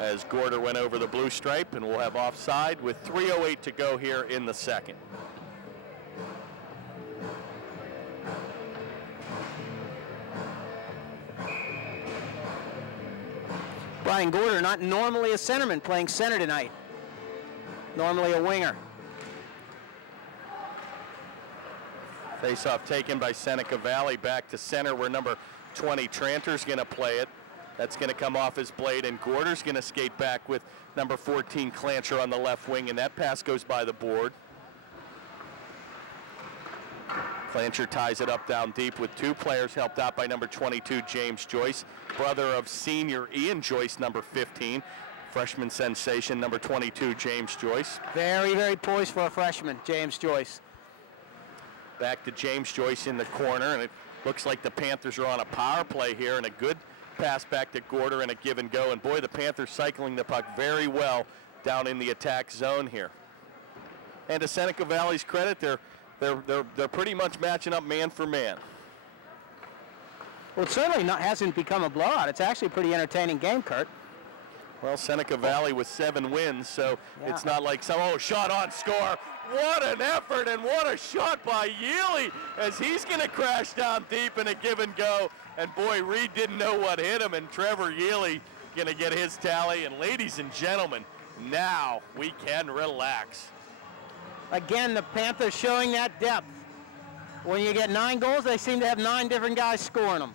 as Gorder went over the blue stripe, and we'll have offside with 3:08 to go here in the second. Brian Gorder, not normally a centerman, playing center tonight. Normally a winger. Face-off taken by Seneca Valley back to center where number 20 Tranter's going to play it. That's going to come off his blade, and Gorder's going to skate back with number 14 Clancher on the left wing, and that pass goes by the board. Clancher ties it up down deep with 2 players helped out by number 22 James Joyce, brother of senior Ian Joyce, number 15, freshman sensation number 22 James Joyce. Very, very poised for a freshman, James Joyce. Back to James Joyce in the corner, and it looks like the Panthers are on a power play here, and a good pass back to Gorder and a give and go. And boy, the Panthers cycling the puck very well down in the attack zone here. And to Seneca Valley's credit, they're pretty much matching up man for man. Well, it certainly hasn't become a blowout. It's actually a pretty entertaining game, Kurt. Well, Seneca Valley with 7 wins, so it's not like shot on score. What an effort, and what a shot by Yealy as he's going to crash down deep in a give and go. And boy, Reed didn't know what hit him, and Trevor Yealy going to get his tally. And ladies and gentlemen, now we can relax. Again, the Panthers showing that depth. When you get 9 goals, they seem to have 9 different guys scoring them.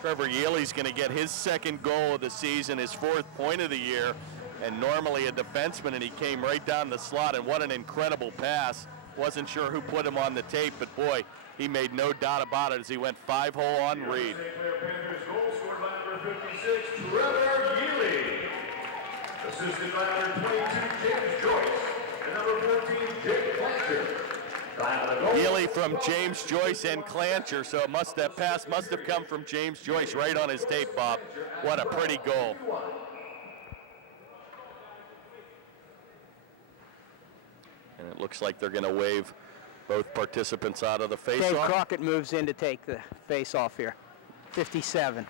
Trevor Yealy's going to get his 2nd goal of the season, his 4th point of the year, and normally a defenseman, and he came right down the slot, and what an incredible pass. Wasn't sure who put him on the tape, but boy, he made no doubt about it as he went 5-hole on Reed. Goal scored by number 56, Trevor Yealy. Assisted by number 22, James Joyce, and number 14, Jake Clancher. Yealy from James Joyce and Clancher, so that pass must have come from James Joyce right on his tape, Bob. What a pretty goal. And it looks like they're going to wave both participants out of the face-off. Dave Crockett moves in to take the face-off here. 57.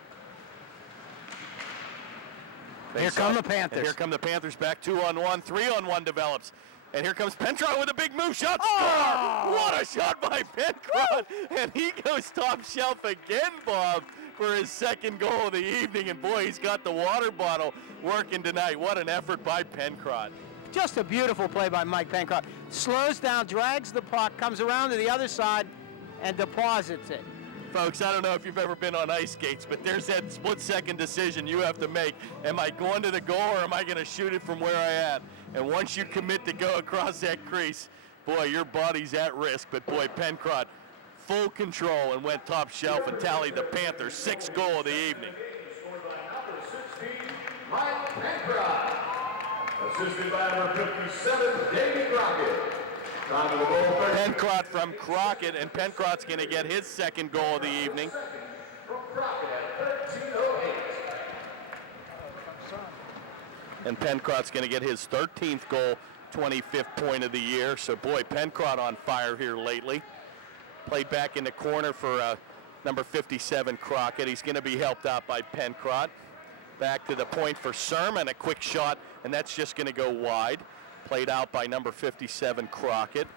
Here come the Panthers. And here come the Panthers back 2-on-1. 3-on-1 develops. And here comes Pentrod with a big move. Shot score! What a shot by Pentrod! And he goes top shelf again, Bob, for his 2nd goal of the evening. And boy, he's got the water bottle working tonight. What an effort by Pentrod. Just a beautiful play by Mike Pencroft. Slows down, drags the puck, comes around to the other side, and deposits it. Folks, I don't know if you've ever been on ice skates, but there's that split-second decision you have to make. Am I going to the goal, or am I going to shoot it from where I am? And once you commit to go across that crease, boy, your body's at risk. But boy, Pencroft, full control, and went top shelf and tallied the Panthers' 6th goal of the evening. Scored by number 16, Mike Pencroft. Assisted by number 57, Davey Crockett. Time of the goal, 13. Pencroft from Crockett, and Pencroft's going to get his 2nd goal of the evening. From Crockett at 13:08. And Pencroft's going to get his 13th goal, 25th point of the year. So boy, Pencroft on fire here lately. Played back in the corner for number 57, Crockett. He's going to be helped out by Pencroft. Back to the point for Sermon, a quick shot, and that's just going to go wide. Played out by number 57, Crockett.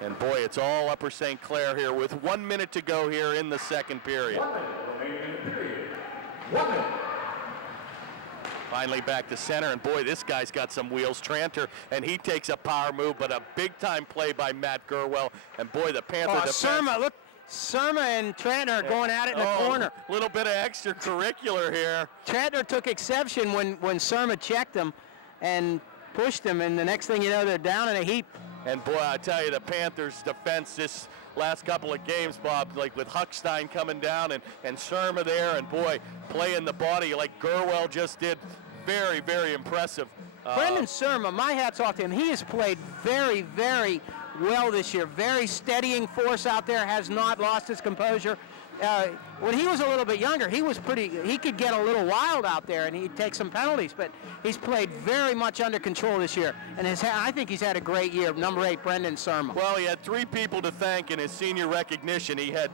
And boy, it's all Upper St. Clair here with 1 minute to go here in the 2nd period. 1 minute remaining in the period. 1 minute. Finally back to center, and boy, this guy's got some wheels. Tranter, and he takes a power move, but a big-time play by Matt Gerwell. And boy, the Panther defense. Surma, look, Surma and Trantner are going at it in the corner. A little bit of extracurricular here. Trantner took exception when Surma checked him and pushed him, and the next thing you know, they're down in a heap. And boy, I tell you, the Panthers' defense this last couple of games, Bob, like with Huckstein coming down and Surma there, and boy, playing the body like Gerwell just did. Very, very impressive. Brendan Surma, my hat's off to him. He has played very, very well this year. Very steadying force out there, has not lost his composure. When he was a little bit younger, he could get a little wild out there and he'd take some penalties, but he's played very much under control this year. And I think he's had a great year, number 8, Brendan Surma. Well, he had 3 people to thank in his senior recognition. He had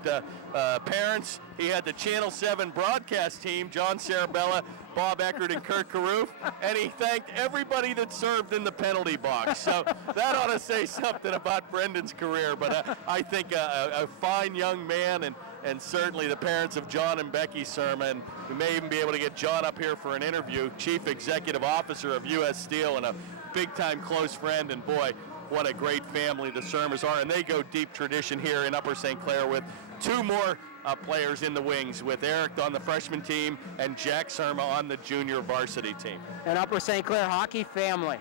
parents, he had the Channel 7 broadcast team, John Sarabella, Bob Eckert, and Kurt Caruth, and he thanked everybody that served in the penalty box. So that ought to say something about Brendan's career, but I think a fine young man, and certainly the parents of John and Becky Surma, and we may even be able to get John up here for an interview, Chief Executive Officer of U.S. Steel and a big-time close friend, and boy, what a great family the Surmas are, and they go deep tradition here in Upper St. Clair with 2 more players in the wings, with Eric on the freshman team and Jack Surma on the junior varsity team. An Upper St. Clair hockey family.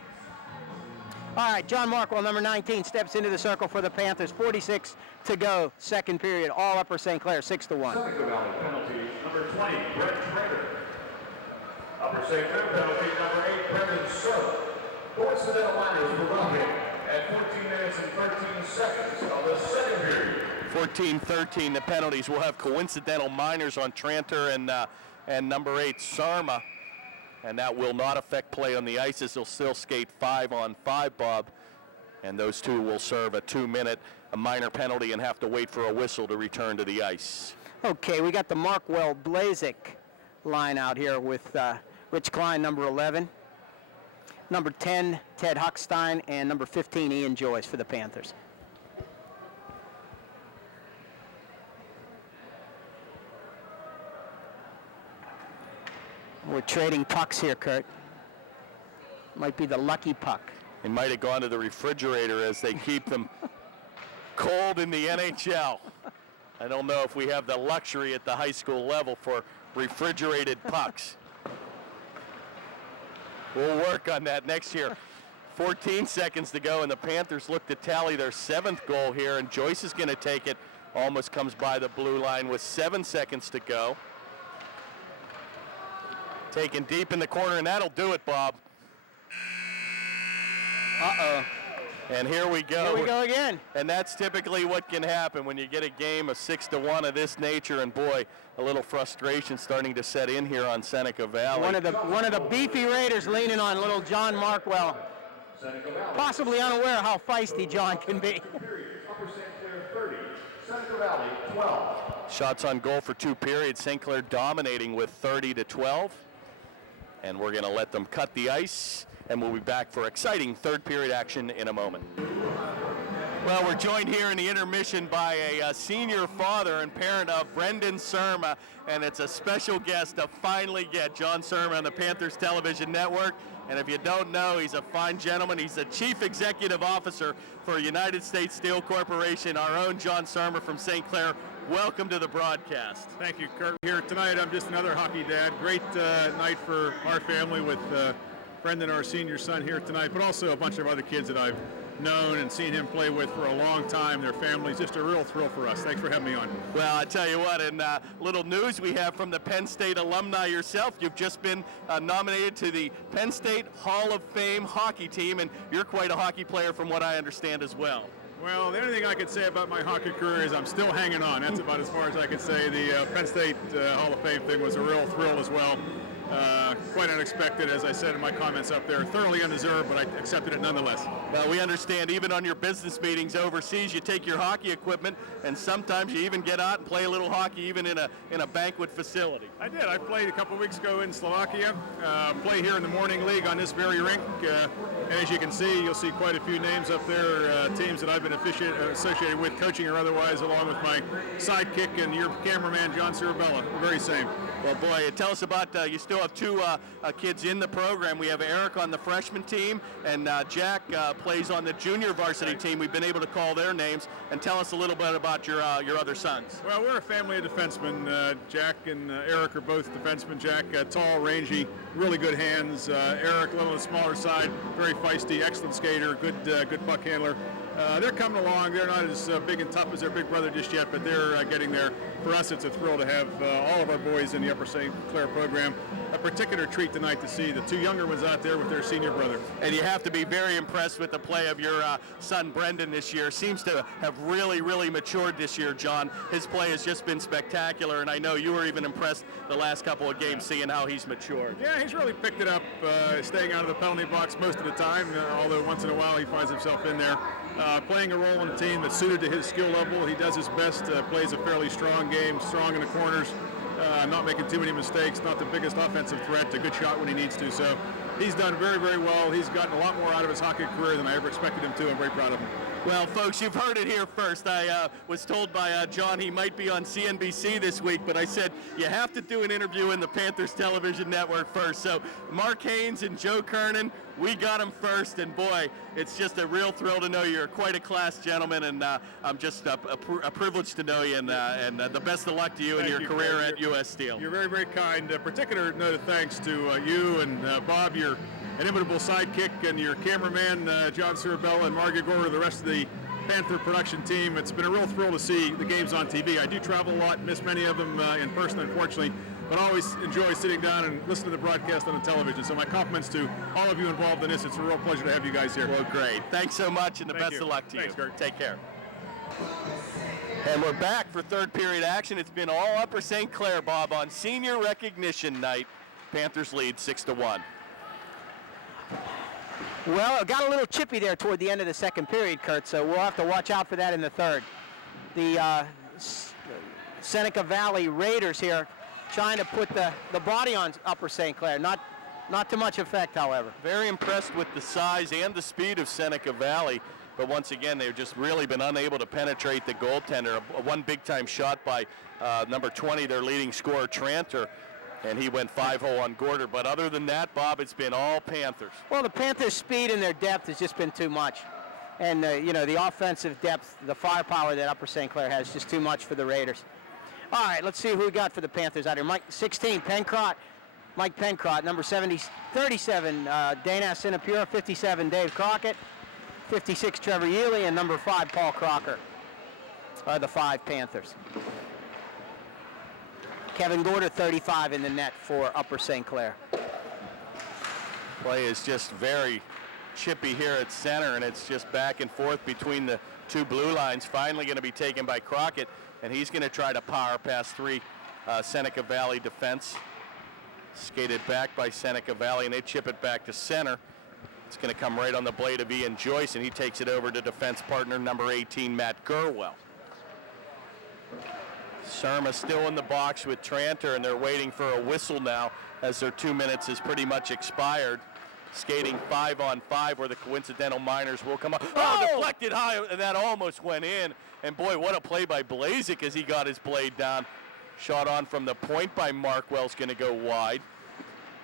All right, John Markwell, number 19, steps into the circle for the Panthers. 46 to go, 2nd period. All Upper St. Clair, 6-1. Seneca Valley penalty, number 20, Brett Trader. Upper St. Clair penalty, number 8, Brendan Surma. Coincidental minors were roughing at 14 minutes and 13 seconds of the 2nd period. 14-13, the penalties. We'll have coincidental minors on Tranter and number 8, Surma. And that will not affect play on the ice, as they'll still skate 5-on-5, Bob. And those 2 will serve a 2-minute minor penalty and have to wait for a whistle to return to the ice. Okay, we got the Markwell Blazik line out here with Rich Klein, number 11. Number 10, Ted Huckstein, and number 15, Ian Joyce for the Panthers. We're trading pucks here, Kurt. Might be the lucky puck. They might have gone to the refrigerator as they keep them cold in the NHL. I don't know if we have the luxury at the high school level for refrigerated pucks. We'll work on that next year. 14 seconds to go, and the Panthers look to tally their 7th goal here, and Joyce is going to take it. Almost comes by the blue line with 7 seconds to go. Taken deep in the corner, and that'll do it, Bob. Uh-oh. And here we go. Here we go again. And that's typically what can happen when you get a game of 6-1 of this nature, and boy, a little frustration starting to set in here on Seneca Valley. One of the beefy Raiders leaning on little John Markwell. Possibly unaware how feisty John can be. Upper St. Clair 30, Seneca Valley 12. Shots on goal for 2 periods. St. Clair dominating with 30-12. And we're going to let them cut the ice, and we'll be back for exciting 3rd period action in a moment. Well, we're joined here in the intermission by a senior father and parent of Brendan Surma, and it's a special guest to finally get John Surma on the Panthers television network. And if you don't know, he's a fine gentleman. He's the Chief Executive Officer for United States Steel Corporation, our own John Sarmer from St. Clair. Welcome to the broadcast. Thank you, Kurt. Here tonight, I'm just another hockey dad. Great night for our family with Brendan, our senior son, here tonight, but also a bunch of other kids that I've known and seen him play with for a long time. Their families, just a real thrill for us. Thanks for having me on. Well, I tell you what, and little news we have from the Penn State alumni yourself. You've just been nominated to the Penn State Hall of Fame hockey team, and you're quite a hockey player from what I understand as well. Well, the only thing I could say about my hockey career is I'm still hanging on. That's about as far as I could say. The Penn State Hall of Fame thing was a real thrill as well. Quite unexpected, as I said in my comments up there. Thoroughly undeserved, but I accepted it nonetheless. Well, we understand even on your business meetings overseas, you take your hockey equipment, and sometimes you even get out and play a little hockey even in a banquet facility. I did. I played a couple weeks ago in Slovakia. Play here in the morning league on this very rink. And as you can see, you'll see quite a few names up there, teams that I've been associated with, coaching or otherwise, along with my sidekick and your cameraman, John Cirabella. The very same. Well, boy, tell us about, you still have two kids in the program. We have Eric on the freshman team, and Jack plays on the junior varsity team. We've been able to call their names, and tell us a little bit about your other sons. Well, we're a family of defensemen. Jack and Eric are both defensemen. Jack, tall, rangy, really good hands. Eric, a little on the smaller side, very feisty, excellent skater, good puck handler. They're coming along. They're not as big and tough as their big brother just yet, but they're getting there. For us, it's a thrill to have all of our boys in the Upper St. Clair program. A particular treat tonight to see the two younger ones out there with their senior brother. And you have to be very impressed with the play of your son, Brendan, this year. Seems to have really, really matured this year, John. His play has just been spectacular, and I know you were even impressed the last couple of games seeing how he's matured. Yeah, he's really picked it up, staying out of the penalty box most of the time, although once in a while he finds himself in there. Playing a role in a team that's suited to his skill level. He does his best, plays a fairly strong game, strong in the corners, not making too many mistakes, not the biggest offensive threat, a good shot when he needs to. So he's done very, very well. He's gotten a lot more out of his hockey career than I ever expected him to. I'm very proud of him. Well, folks, you've heard it here first. I was told by John he might be on CNBC this week, but I said you have to do an interview in the Panthers television network first. So Mark Haynes and Joe Kernan, we got them first, and boy, it's just a real thrill to know you're quite a class gentleman, and I'm just a privilege to know you, and the best of luck to you in your career at U.S. Steel. You're very, very kind. A particular note of thanks to you and Bob, your inimitable sidekick, and your cameraman, John Cirabella, and Margie Gore, the rest of the Panther production team. It's been a real thrill to see the games on TV. I do travel a lot, miss many of them in person, unfortunately, but always enjoy sitting down and listening to the broadcast on the television. So my compliments to all of you involved in this. It's a real pleasure to have you guys here. Well, great. Thanks so much, and the best of luck to you. Thanks, Kurt. Take care. And we're back for third period action. It's been all Upper St. Clair, Bob, on senior recognition night. Panthers lead 6-1. Well, it got a little chippy there toward the end of the second period, Kurt, so we'll have to watch out for that in the third. The Seneca Valley Raiders here trying to put the body on Upper St. Clair. Not too much effect, however. Very impressed with the size and the speed of Seneca Valley, but once again, they've just really been unable to penetrate the goaltender. One big-time shot by number 20, their leading scorer, Tranter, and he went 5-0 on Gorder. But other than that, Bob, it's been all Panthers. Well, the Panthers' speed and their depth has just been too much. And, the offensive depth, the firepower that Upper St. Clair has, just too much for the Raiders. All right, let's see who we got for the Panthers out here. 16, Mike Pencrott, number 37, Dana Sinapura, 57, Dave Crockett, 56, Trevor Yealy, and number 5, Paul Crocker are the 5 Panthers. Kevin Gorder, 35 in the net for Upper St. Clair. Play is just very chippy here at center, and it's just back and forth between the two blue lines. Finally going to be taken by Crockett, and he's going to try to power past 3 Seneca Valley defense. Skated back by Seneca Valley, and they chip it back to center. It's going to come right on the blade of Ian Joyce, and he takes it over to defense partner number 18, Matt Gerwell. Surma still in the box with Tranter, and they're waiting for a whistle now as their 2 minutes is pretty much expired. Skating 5-on-5 where the coincidental minors will come up. Oh, deflected high, and that almost went in. And boy, what a play by Blazik as he got his blade down. Shot on from the point by Markwell's going to go wide.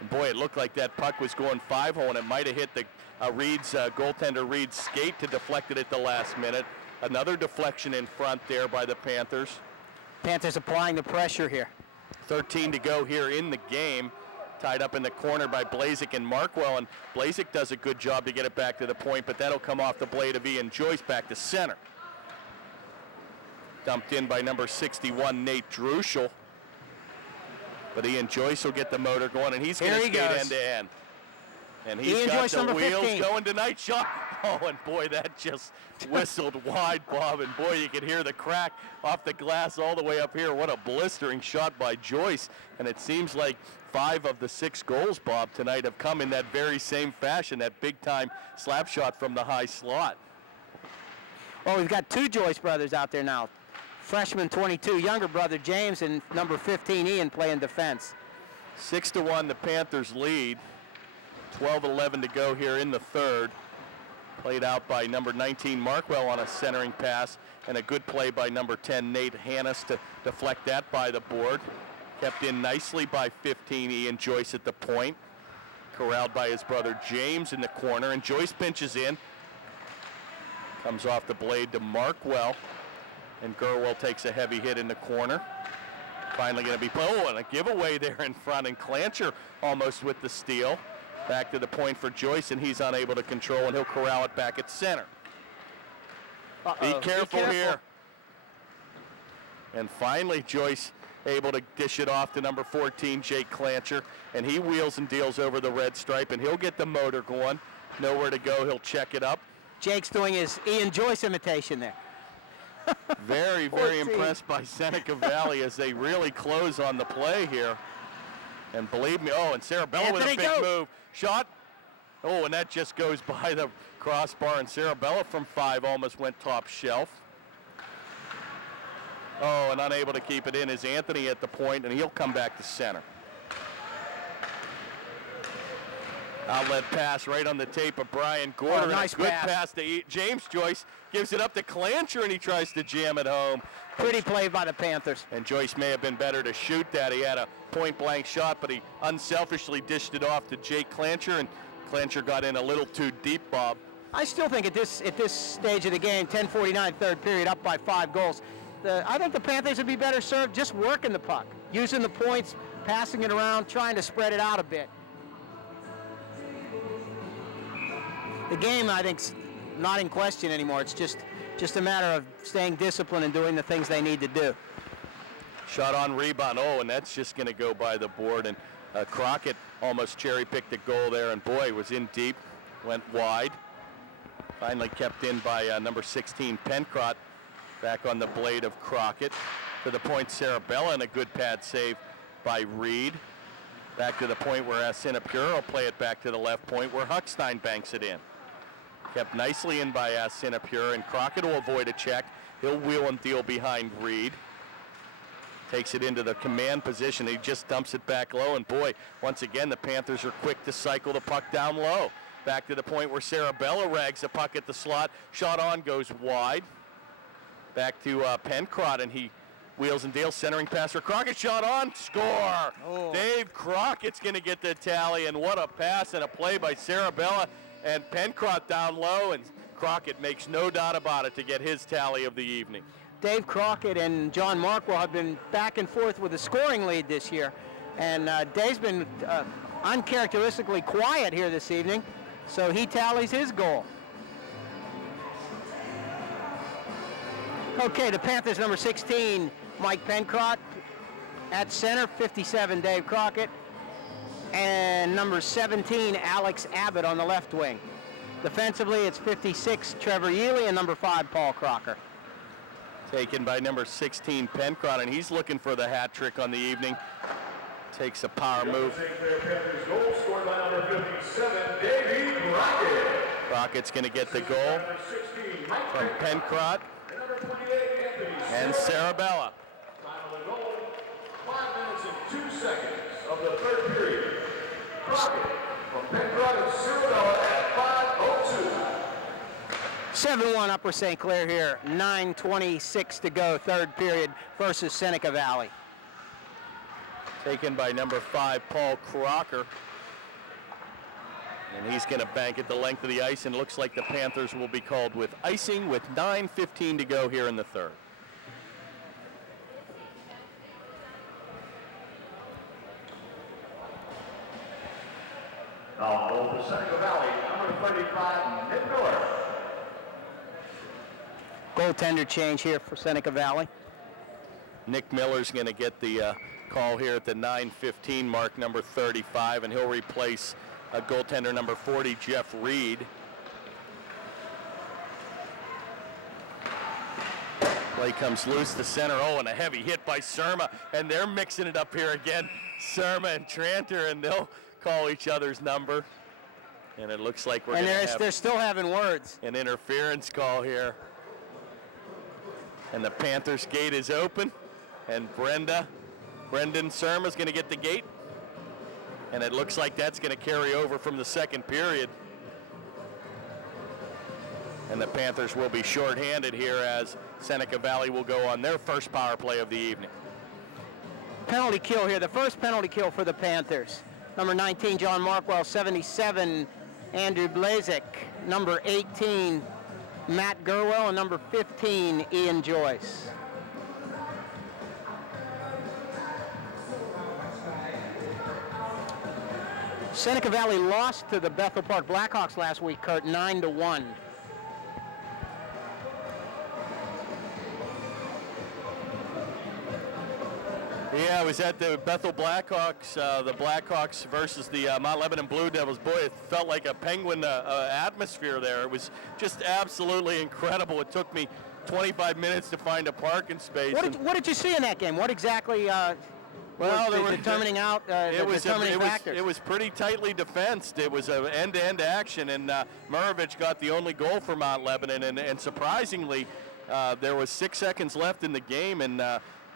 And boy, it looked like that puck was going 5-hole, and it might have hit the Reed's goaltender Reed's skate to deflect it at the last minute. Another deflection in front there by the Panthers. Panthers applying the pressure here. 13 to go here in the game. Tied up in the corner by Blazek and Markwell, and Blazek does a good job to get it back to the point, but that'll come off the blade of Ian Joyce back to center. Dumped in by number 61, Nate Druschel. But Ian Joyce will get the motor going, and he's going to skate end to end. And he's Ian got Joyce, the number wheels 15. going tonight. Shot. Oh, and boy, that just whistled wide, Bob. And boy, you can hear the crack off the glass all the way up here. What a blistering shot by Joyce. And it seems like 5 of the 6 goals, Bob, tonight have come in that very same fashion, that big-time slap shot from the high slot. Oh, we've got 2 Joyce brothers out there now. Freshman 22, younger brother James, and number 15, Ian, playing defense. 6-1, the Panthers lead. 12-11 to go here in the third. Played out by number 19, Markwell, on a centering pass, and a good play by number 10, Nate Hannes, to deflect that by the board. Kept in nicely by 15, Ian Joyce at the point. Corralled by his brother James in the corner, and Joyce pinches in. Comes off the blade to Markwell, and Gerwell takes a heavy hit in the corner. Finally going to be, and a giveaway there in front, and Clancher almost with the steal. Back to the point for Joyce, and he's unable to control, and he'll corral it back at center. Be careful here. And finally, Joyce able to dish it off to number 14, Jake Clancher, and he wheels and deals over the red stripe, and he'll get the motor going. Nowhere to go, he'll check it up. Jake's doing his Ian Joyce imitation there. Very, very impressed by Seneca Valley as they really close on the play here. And believe me, and Sarabella with a big move. Shot. Oh, and that just goes by the crossbar, and Sarabella from 5 almost went top shelf. Oh, and unable to keep it in is Anthony at the point, and he'll come back to center. Outlet pass right on the tape of Brian Gordon. Nice good pass to James Joyce. Gives it up to Clancher, and he tries to jam it home. Pretty play by the Panthers. And Joyce may have been better to shoot that. He had a point-blank shot, but he unselfishly dished it off to Jake Clancher, and Clancher got in a little too deep, Bob. I still think at this stage of the game, 10:49 third period, up by 5 goals, I think the Panthers would be better served just working the puck, using the points, passing it around, trying to spread it out a bit. The game, I think, is not in question anymore. It's just a matter of staying disciplined and doing the things they need to do. Shot on rebound. Oh, and that's just going to go by the board. And Crockett almost cherry-picked the goal there, and boy, was in deep, went wide. Finally kept in by number 16, Pencrott, back on the blade of Crockett. To the point, Sarabella, and a good pad save by Reed. Back to the point where Sinapura will play it back to the left point where Huckstein banks it in. Kept nicely in by Sinapura, and Crockett will avoid a check. He'll wheel and deal behind Reed. Takes it into the command position. He just dumps it back low, and boy, once again, the Panthers are quick to cycle the puck down low. Back to the point where Sarabella rags the puck at the slot. Shot on, goes wide. Back to Pencrott, and he wheels and deals, centering pass for Crockett. Shot on, score! Oh. Dave Crockett's going to get the tally, and what a pass and a play by Sarabella. And Pencrott down low, and Crockett makes no doubt about it to get his tally of the evening. Dave Crockett and John Markwell have been back and forth with a scoring lead this year. And Dave's been uncharacteristically quiet here this evening, so he tallies his goal. Okay, the Panthers, number 16, Mike Pencrott. At center, 57, Dave Crockett. And number 17, Alex Abbott on the left wing. Defensively, it's 56, Trevor Yealy, and number 5, Paul Crocker. Taken by number 16, Pencrott, and he's looking for the hat trick on the evening. Takes a power move. Goal scored by number 57, Davey Crockett. Crockett's going to get the goal from Pencrott and Sarabella. Time of the goal, 5 minutes and 2 seconds of the third period. Crockett from Pencrott and Sarabella at 5:02. 7-1 Upper St. Clair here, 9:26 to go, third period versus Seneca Valley. Taken by number 5, Paul Crocker. And he's going to bank it the length of the ice, and it looks like the Panthers will be called with icing with 9:15 to go here in the third. Now, for Seneca Valley, number 35, Nick Miller. Goaltender change here for Seneca Valley. Nick Miller's going to get the call here at the 9:15 mark, number 35, and he'll replace goaltender number 40, Jeff Reed. Play comes loose to center. Oh, and a heavy hit by Surma, and they're mixing it up here again. Surma and Tranter, and they'll call each other's number. And it looks like we're going to have they're still having words. an interference call here. And the Panthers gate is open, and Brendan Surma's going to get the gate. And it looks like that's going to carry over from the second period. And the Panthers will be shorthanded here as Seneca Valley will go on their first power play of the evening. Penalty kill here, the first penalty kill for the Panthers. Number 19, John Markwell. 77, Andrew Blazek. Number 18, Matt Gerwell. And number 15, Ian Joyce. Seneca Valley lost to the Bethel Park Blackhawks last week, Kurt, 9-1. Yeah, I was at the Bethel Blackhawks, the Blackhawks versus the Mount Lebanon Blue Devils. Boy, it felt like a Penguin atmosphere there. It was just absolutely incredible. It took me 25 minutes to find a parking space. What did you see in that game? What exactly was determining factors? It was pretty tightly defensed. It was an end-to-end action, and Murovich got the only goal for Mount Lebanon. And surprisingly, there was 6 seconds left in the game, and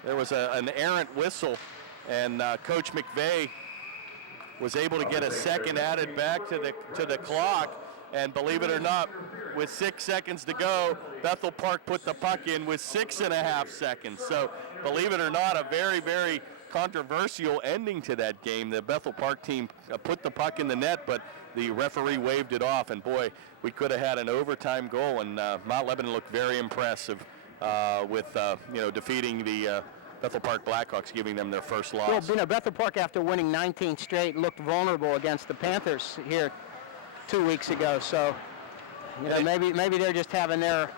there was an errant whistle, and Coach McVeigh was able to get a second added back to the clock. And believe it or not, with 6 seconds to go, Bethel Park put the puck in with 6.5 seconds. So believe it or not, a very, very controversial ending to that game. The Bethel Park team put the puck in the net, but the referee waved it off. And boy, we could have had an overtime goal. And Mount Lebanon looked very impressive with defeating the Bethel Park Blackhawks, giving them their first loss. Well, Bethel Park, after winning 19 straight, looked vulnerable against the Panthers here 2 weeks ago. So, maybe they're just having their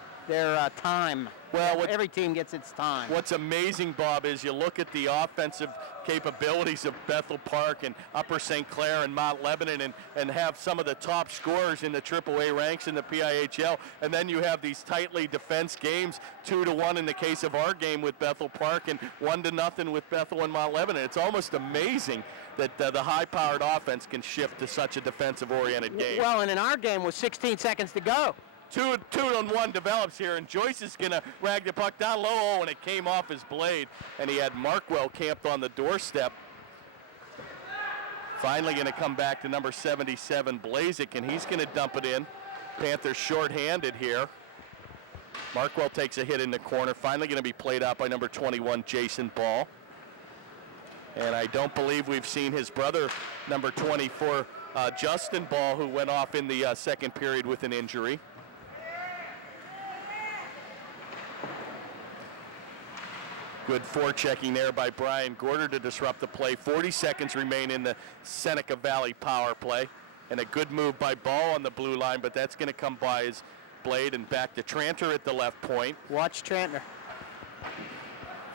time. Well, every team gets its time. What's amazing, Bob, is you look at the offensive capabilities of Bethel Park and Upper St. Clair and Mount Lebanon and have some of the top scorers in the AAA ranks in the PIHL, and then you have these tightly defensed games, 2-1 in the case of our game with Bethel Park and 1-0 with Bethel and Mount Lebanon. It's almost amazing that the high-powered offense can shift to such a defensive-oriented game. Well, and in our game with 16 seconds to go. 2-on-1 develops here, and Joyce is going to rag the puck down low, and it came off his blade, and he had Markwell camped on the doorstep. Finally going to come back to number 77, Blazek, and he's going to dump it in. Panthers shorthanded here. Markwell takes a hit in the corner, finally going to be played out by number 21, Jason Ball. And I don't believe we've seen his brother, number 24, Justin Ball, who went off in the second period with an injury. Good forechecking there by Brian Gorder to disrupt the play. 40 seconds remain in the Seneca Valley power play. And a good move by Ball on the blue line, but that's going to come by his blade, and back to Tranter at the left point. Watch Tranter.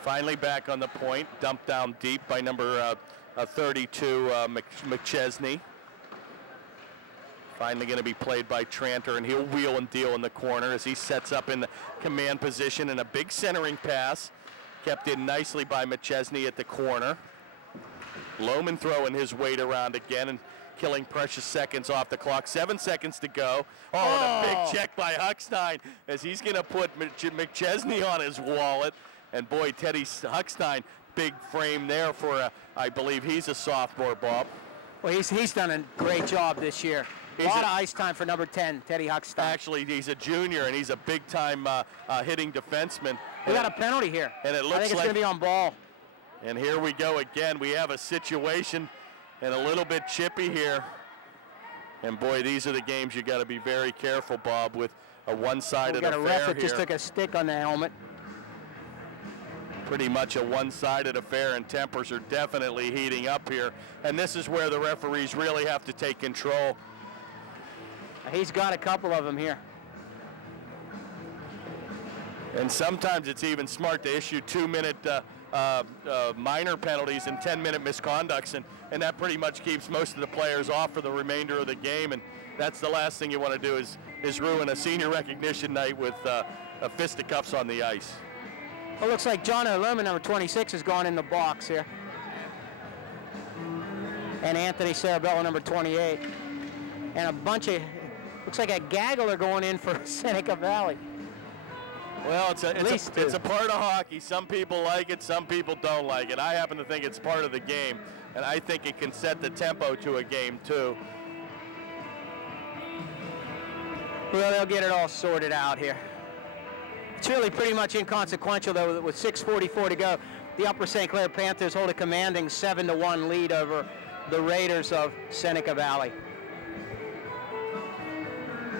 Finally back on the point, dumped down deep by number 32, McChesney. Finally going to be played by Tranter, and he'll wheel and deal in the corner as he sets up in the command position, and a big centering pass kept in nicely by McChesney at the corner. Lohman throwing his weight around again and killing precious seconds off the clock. 7 seconds to go. And a big check by Huckstein as he's going to put McChesney on his wallet. And boy, Teddy Huckstein, big frame there for I believe he's a sophomore, Bob. Well, he's done a great job this year. A lot of ice time for number 10, Teddy Huckstein. Actually, he's a junior, and he's a big-time hitting defenseman. We got a penalty here. And it looks I think it's going to be on Ball. And here we go again. We have a situation and a little bit chippy here. And boy, these are the games you got to be very careful, Bob, with a one-sided We've got affair a ref that here. just took a stick on the helmet. Pretty much a one-sided affair, and tempers are definitely heating up here. And this is where the referees really have to take control. He's got a couple of them here. And sometimes it's even smart to issue 2-minute minor penalties and 10-minute misconducts, and that pretty much keeps most of the players off for the remainder of the game. And that's the last thing you want to do is ruin a senior recognition night with fisticuffs on the ice. Well, looks like John O'Lohman, number 26, has gone in the box here. And Anthony Sarabella, number 28. And a bunch of, looks like a gaggle are going in for Seneca Valley. Well, it's a part of hockey. Some people like it, some people don't like it. I happen to think it's part of the game, and I think it can set the tempo to a game, too. Well, they'll get it all sorted out here. It's really pretty much inconsequential, though, with 6:44 to go. The Upper St. Clair Panthers hold a commanding 7-1 lead over the Raiders of Seneca Valley.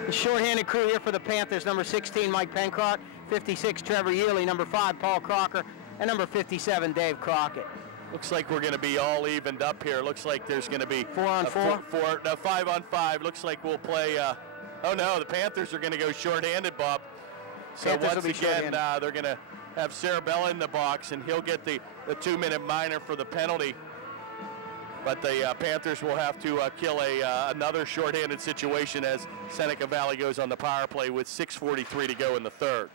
The shorthanded crew here for the Panthers: number 16, Mike Pencrock; 56, Trevor Yearley; number 5, Paul Crocker; and number 57, Dave Crockett. Looks like we're going to be all evened up here. Looks like there's going to be 4-on-4? 5-on-5. Looks like we'll play. Oh no, the Panthers are going to go shorthanded, Bob. So Panthers once will be again, shorthanded. they're going to have Sarabella in the box, and he'll get the 2-minute minor for the penalty. But the Panthers will have to kill another shorthanded situation as Seneca Valley goes on the power play with 6:43 to go in the third.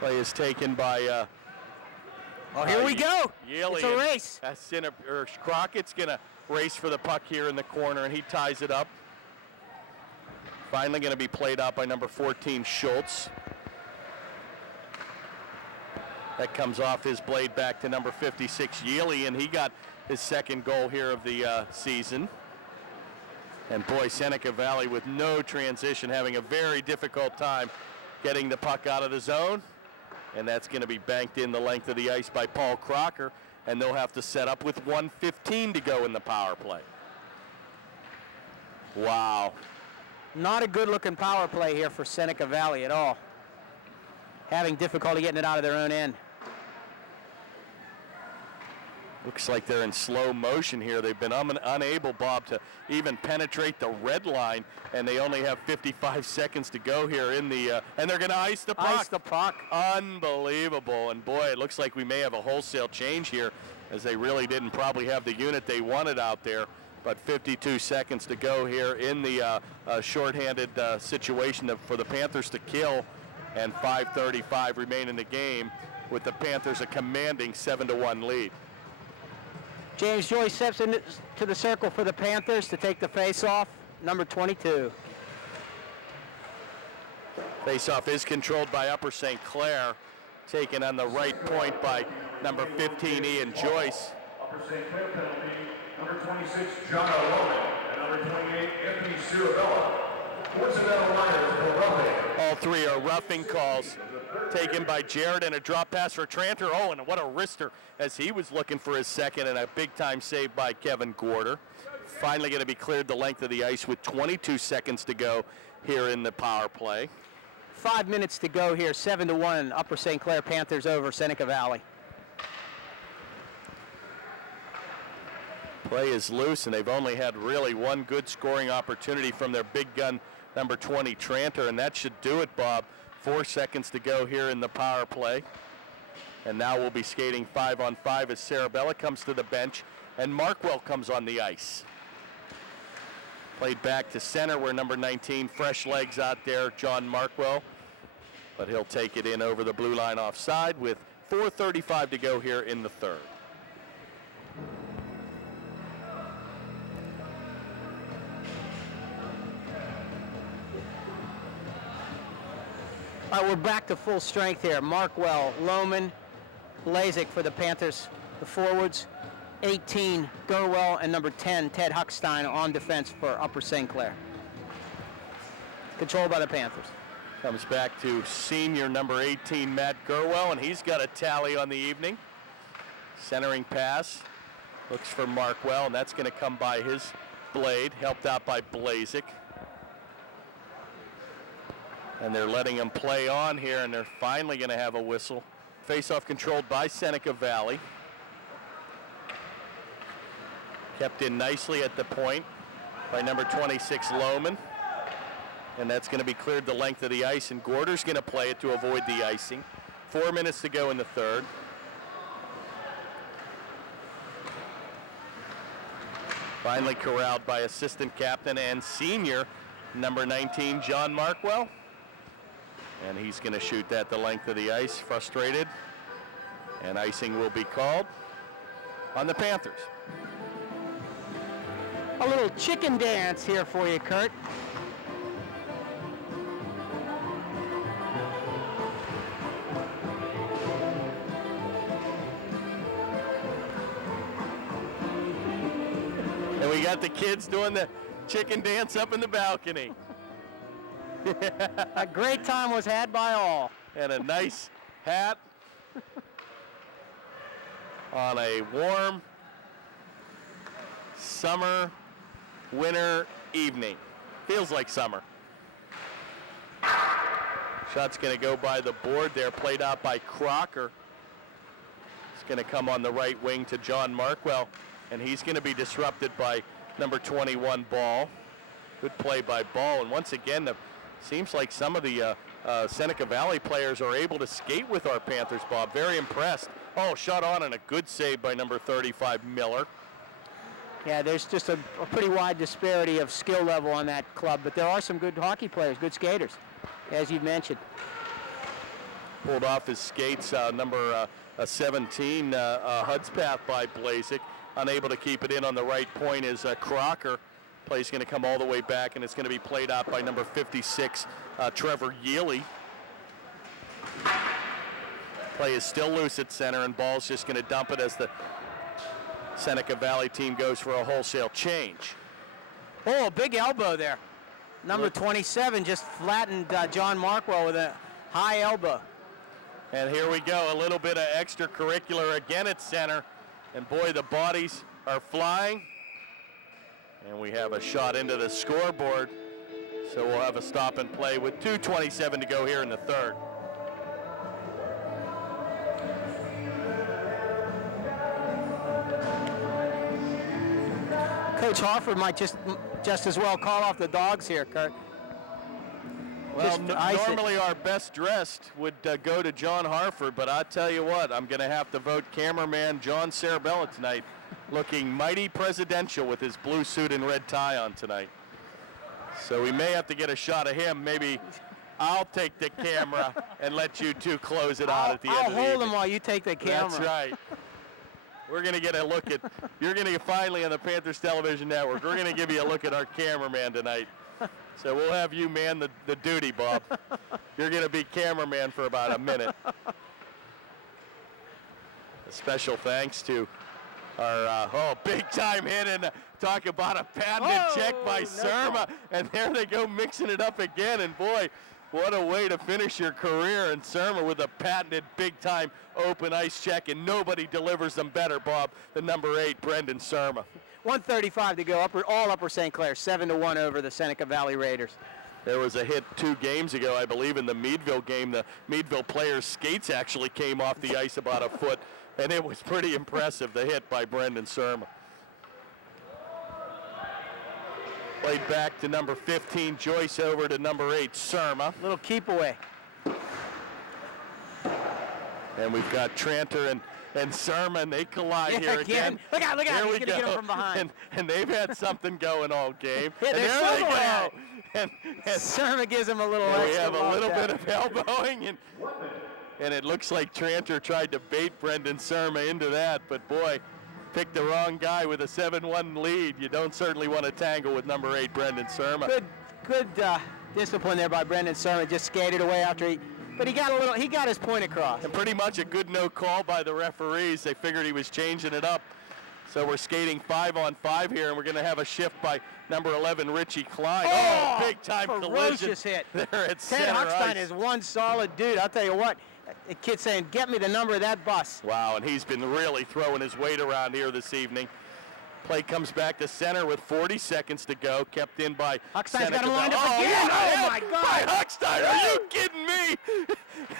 Play is taken by. Oh, here we go. Yearley. It's a race. Crockett's going to race for the puck here in the corner, and he ties it up. Finally going to be played out by number 14, Schultz. That comes off his blade back to number 56, Yearley, and he got his second goal here of the season. And boy, Seneca Valley with no transition, having a very difficult time getting the puck out of the zone. And that's going to be banked in the length of the ice by Paul Crocker, and they'll have to set up with 1:15 to go in the power play. Wow. Not a good-looking power play here for Seneca Valley at all. Having difficulty getting it out of their own end. Looks like they're in slow motion here. They've been unable, Bob, to even penetrate the red line, and they only have 55 seconds to go here in the, and they're going to ice the puck. Ice the puck. Unbelievable. And boy, it looks like we may have a wholesale change here, as they really didn't probably have the unit they wanted out there. But 52 seconds to go here in the shorthanded situation for the Panthers to kill, and 5:35 remain in the game, with the Panthers a commanding 7-1 lead. James Joyce steps into the circle for the Panthers to take the face-off, number 22. Face-off is controlled by Upper St. Clair, taken on the right point by number 15, Ian Joyce. Upper St. Clair penalty, number 26, John O'Lohman, and number 28, Anthony Sarabella. Coincidental minors for roughing. All three are roughing calls taken by Jared, and a drop pass for Tranter. Oh, and what a wrister as he was looking for his second, and a big-time save by Kevin Gorder. Finally going to be cleared the length of the ice with 22 seconds to go here in the power play. 5 minutes to go here, 7-1, Upper St. Clair Panthers over Seneca Valley. Play is loose, and they've only had really one good scoring opportunity from their big gun, number 20, Tranter, and that should do it, Bob. 4 seconds to go here in the power play. And now we'll be skating 5-on-5 as Sarabella comes to the bench and Markwell comes on the ice. Played back to center where number 19, fresh legs out there, John Markwell. But he'll take it in over the blue line offside with 4:35 to go here in the third. All right, we're back to full strength here. Markwell, Lohman, Lazik for the Panthers, the forwards. 18, Gurwell, and number 10, Ted Huckstein on defense for Upper St. Clair. Controlled by the Panthers. Comes back to senior number 18, Matt Gurwell, and he's got a tally on the evening. Centering pass. Looks for Markwell, and that's going to come by his blade, helped out by Blazik. And they're letting him play on here, and they're finally going to have a whistle. Face-off controlled by Seneca Valley. Kept in nicely at the point by number 26, Lohman. And that's going to be cleared the length of the ice, and Gorder's going to play it to avoid the icing. 4 minutes to go in the third. Finally corralled by assistant captain and senior, number 19, John Markwell. And he's going to shoot that the length of the ice, frustrated. And icing will be called on the Panthers. A little chicken dance here for you, Kurt. And we got the kids doing the chicken dance up in the balcony. A great time was had by all. And a nice hat on a warm summer, winter evening. Feels like summer. Shot's going to go by the board there, played out by Crocker. It's going to come on the right wing to John Markwell, and he's going to be disrupted by number 21, Ball. Good play by Ball, and once again, seems like some of the Seneca Valley players are able to skate with our Panthers, Bob. Very impressed. Oh, shot on and a good save by number 35, Miller. Yeah, there's just a pretty wide disparity of skill level on that club, but there are some good hockey players, good skaters, as you've mentioned. Pulled off his skates, number 17, Hudspath by Blazik. Unable to keep it in on the right point is Crocker. Play's going to come all the way back, and it's going to be played out by number 56, Trevor Yealy. Play is still loose at center, and Ball's just going to dump it as the Seneca Valley team goes for a wholesale change. Oh, a big elbow there. Number 27 just flattened John Markwell with a high elbow. And here we go, a little bit of extracurricular again at center. And boy, the bodies are flying. And we have a shot into the scoreboard. So we'll have a stop and play with 2:27 to go here in the third. Coach Harford might just as well call off the dogs here, Kurt. Well, normally our best dressed would go to John Harford, but I tell you what, I'm going to have to vote cameraman John Sarabella tonight, looking mighty presidential with his blue suit and red tie on tonight. So we may have to get a shot of him. Maybe I'll take the camera and let you two close it out at the end of the evening. I'll hold him while you take the camera. That's right. We're going to get a look at, you're going to finally on the Panthers Television Network, we're going to give you a look at our cameraman tonight. So we'll have you man the duty, Bob. You're going to be cameraman for about a minute. A special thanks to our, big time hit, and talk about a patented check by Surma. And there they go mixing it up again, and boy, what a way to finish your career in Surma with a patented big-time open ice check, and nobody delivers them better, Bob, than number 8, Brendan Surma. 1:35 to go, all Upper St. Clair, 7-1 over the Seneca Valley Raiders. There was a hit 2 games ago, I believe, in the Meadville game. The Meadville players' skates actually came off the ice about a foot, and it was pretty impressive, the hit by Brendan Surma. Played back to number 15, Joyce, over to number 8, Surma. Little keep away. And we've got Tranter and Surma, and they collide here again. Look out, here he's we going to get him from behind. And they've had something going all game. Yeah, and there they go. And Surma gives him a little extra. We have a little bit of elbowing, and it looks like Tranter tried to bait Brendan Surma into that, but boy, picked the wrong guy with a 7-1 lead. You don't certainly want to tangle with number 8, Brendan Surma. Good discipline there by Brendan Surma. Just skated away after but he got his point across. And pretty much a good no call by the referees. They figured he was changing it up. So we're skating 5-on-5 here, and we're going to have a shift by number 11, Richie Klein. Oh, big time collision hit. there at Ted center Huckstein ice. is one solid dude. I'll tell you what, a kid saying, "Get me the number of that bus." Wow, and he's been really throwing his weight around here this evening. Play comes back to center with 40 seconds to go, kept in by Huckstein's got Seneca. him lined up again. Yeah, Oh, my God. By Huckstein, are you kidding me?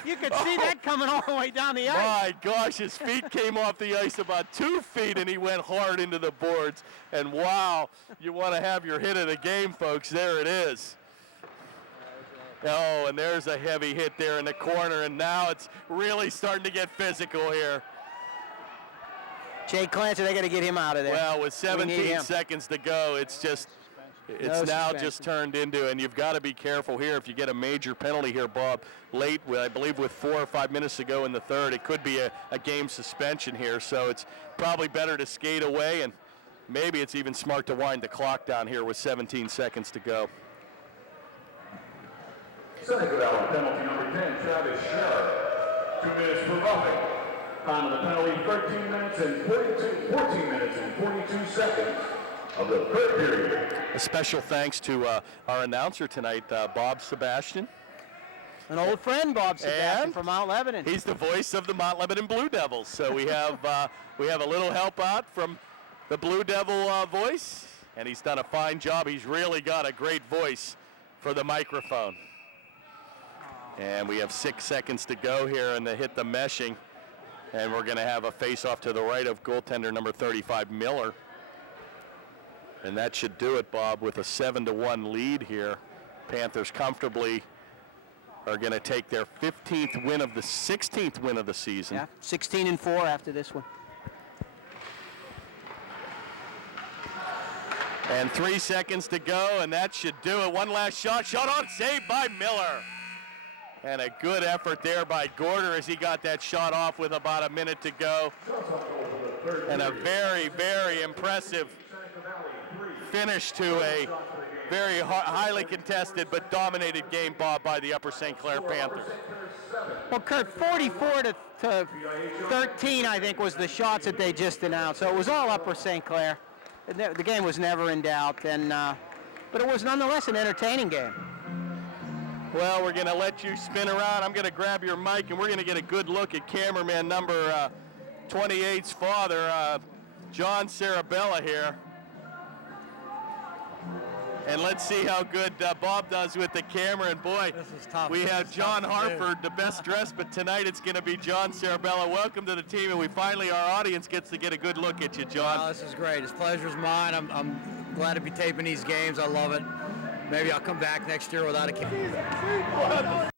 You could see that coming all the way down the ice. My gosh, his feet came off the ice about 2 feet, and he went hard into the boards. And wow, you want to have your hit of the game, folks. There it is. Oh, and there's a heavy hit there in the corner, and now it's really starting to get physical here. Jay Clancy, they got to get him out of there. Well, with We need 17 him. seconds to go, it's No now suspension. just turned into, and you've got to be careful here if you get a major penalty here, Bob. Late, I believe with 4 or 5 minutes to go in the third, it could be a game suspension here, so it's probably better to skate away, and maybe it's even smart to wind the clock down here with 17 seconds to go. Seneca Valley penalty number 10, Travis Sherr. 2 minutes for roughing. Time of the penalty, 14 minutes and 42 seconds of the third period. A special thanks to our announcer tonight, Bob Sebastian. An old friend, Bob Sebastian, And from Mount Lebanon. He's the voice of the Mount Lebanon Blue Devils. So we have a little help out from the Blue Devil voice, and he's done a fine job. He's really got a great voice for the microphone. And we have 6 seconds to go here, and they hit the meshing. And we're going to have a face-off to the right of goaltender number 35, Miller. And that should do it, Bob, with a 7-1 lead here. Panthers comfortably are going to take their 16th win of the season. Yeah, 16-4 after this one. And 3 seconds to go, and that should do it. One last shot. Shot on, saved by Miller. And a good effort there by Gorder as he got that shot off with about a minute to go. And a very, very impressive finish to a very highly contested but dominated game, Bob, by the Upper St. Clair Panthers. Well, Kurt, 44 to 13, I think, was the shots that they just announced. So it was all Upper St. Clair. The game was never in doubt, and but it was nonetheless an entertaining game. Well, we're going to let you spin around. I'm going to grab your mic, and we're going to get a good look at cameraman number 28's father, John Sarabella here. And let's see how good Bob does with the camera. And boy, This is tough. we This have is John tough to do. Harford, the best dressed, but tonight it's going to be John Sarabella. Welcome to the team, and our audience gets to get a good look at you, John. Oh, this is great. This pleasure's mine. I'm glad to be taping these games. I love it. Maybe I'll come back next year without a camera.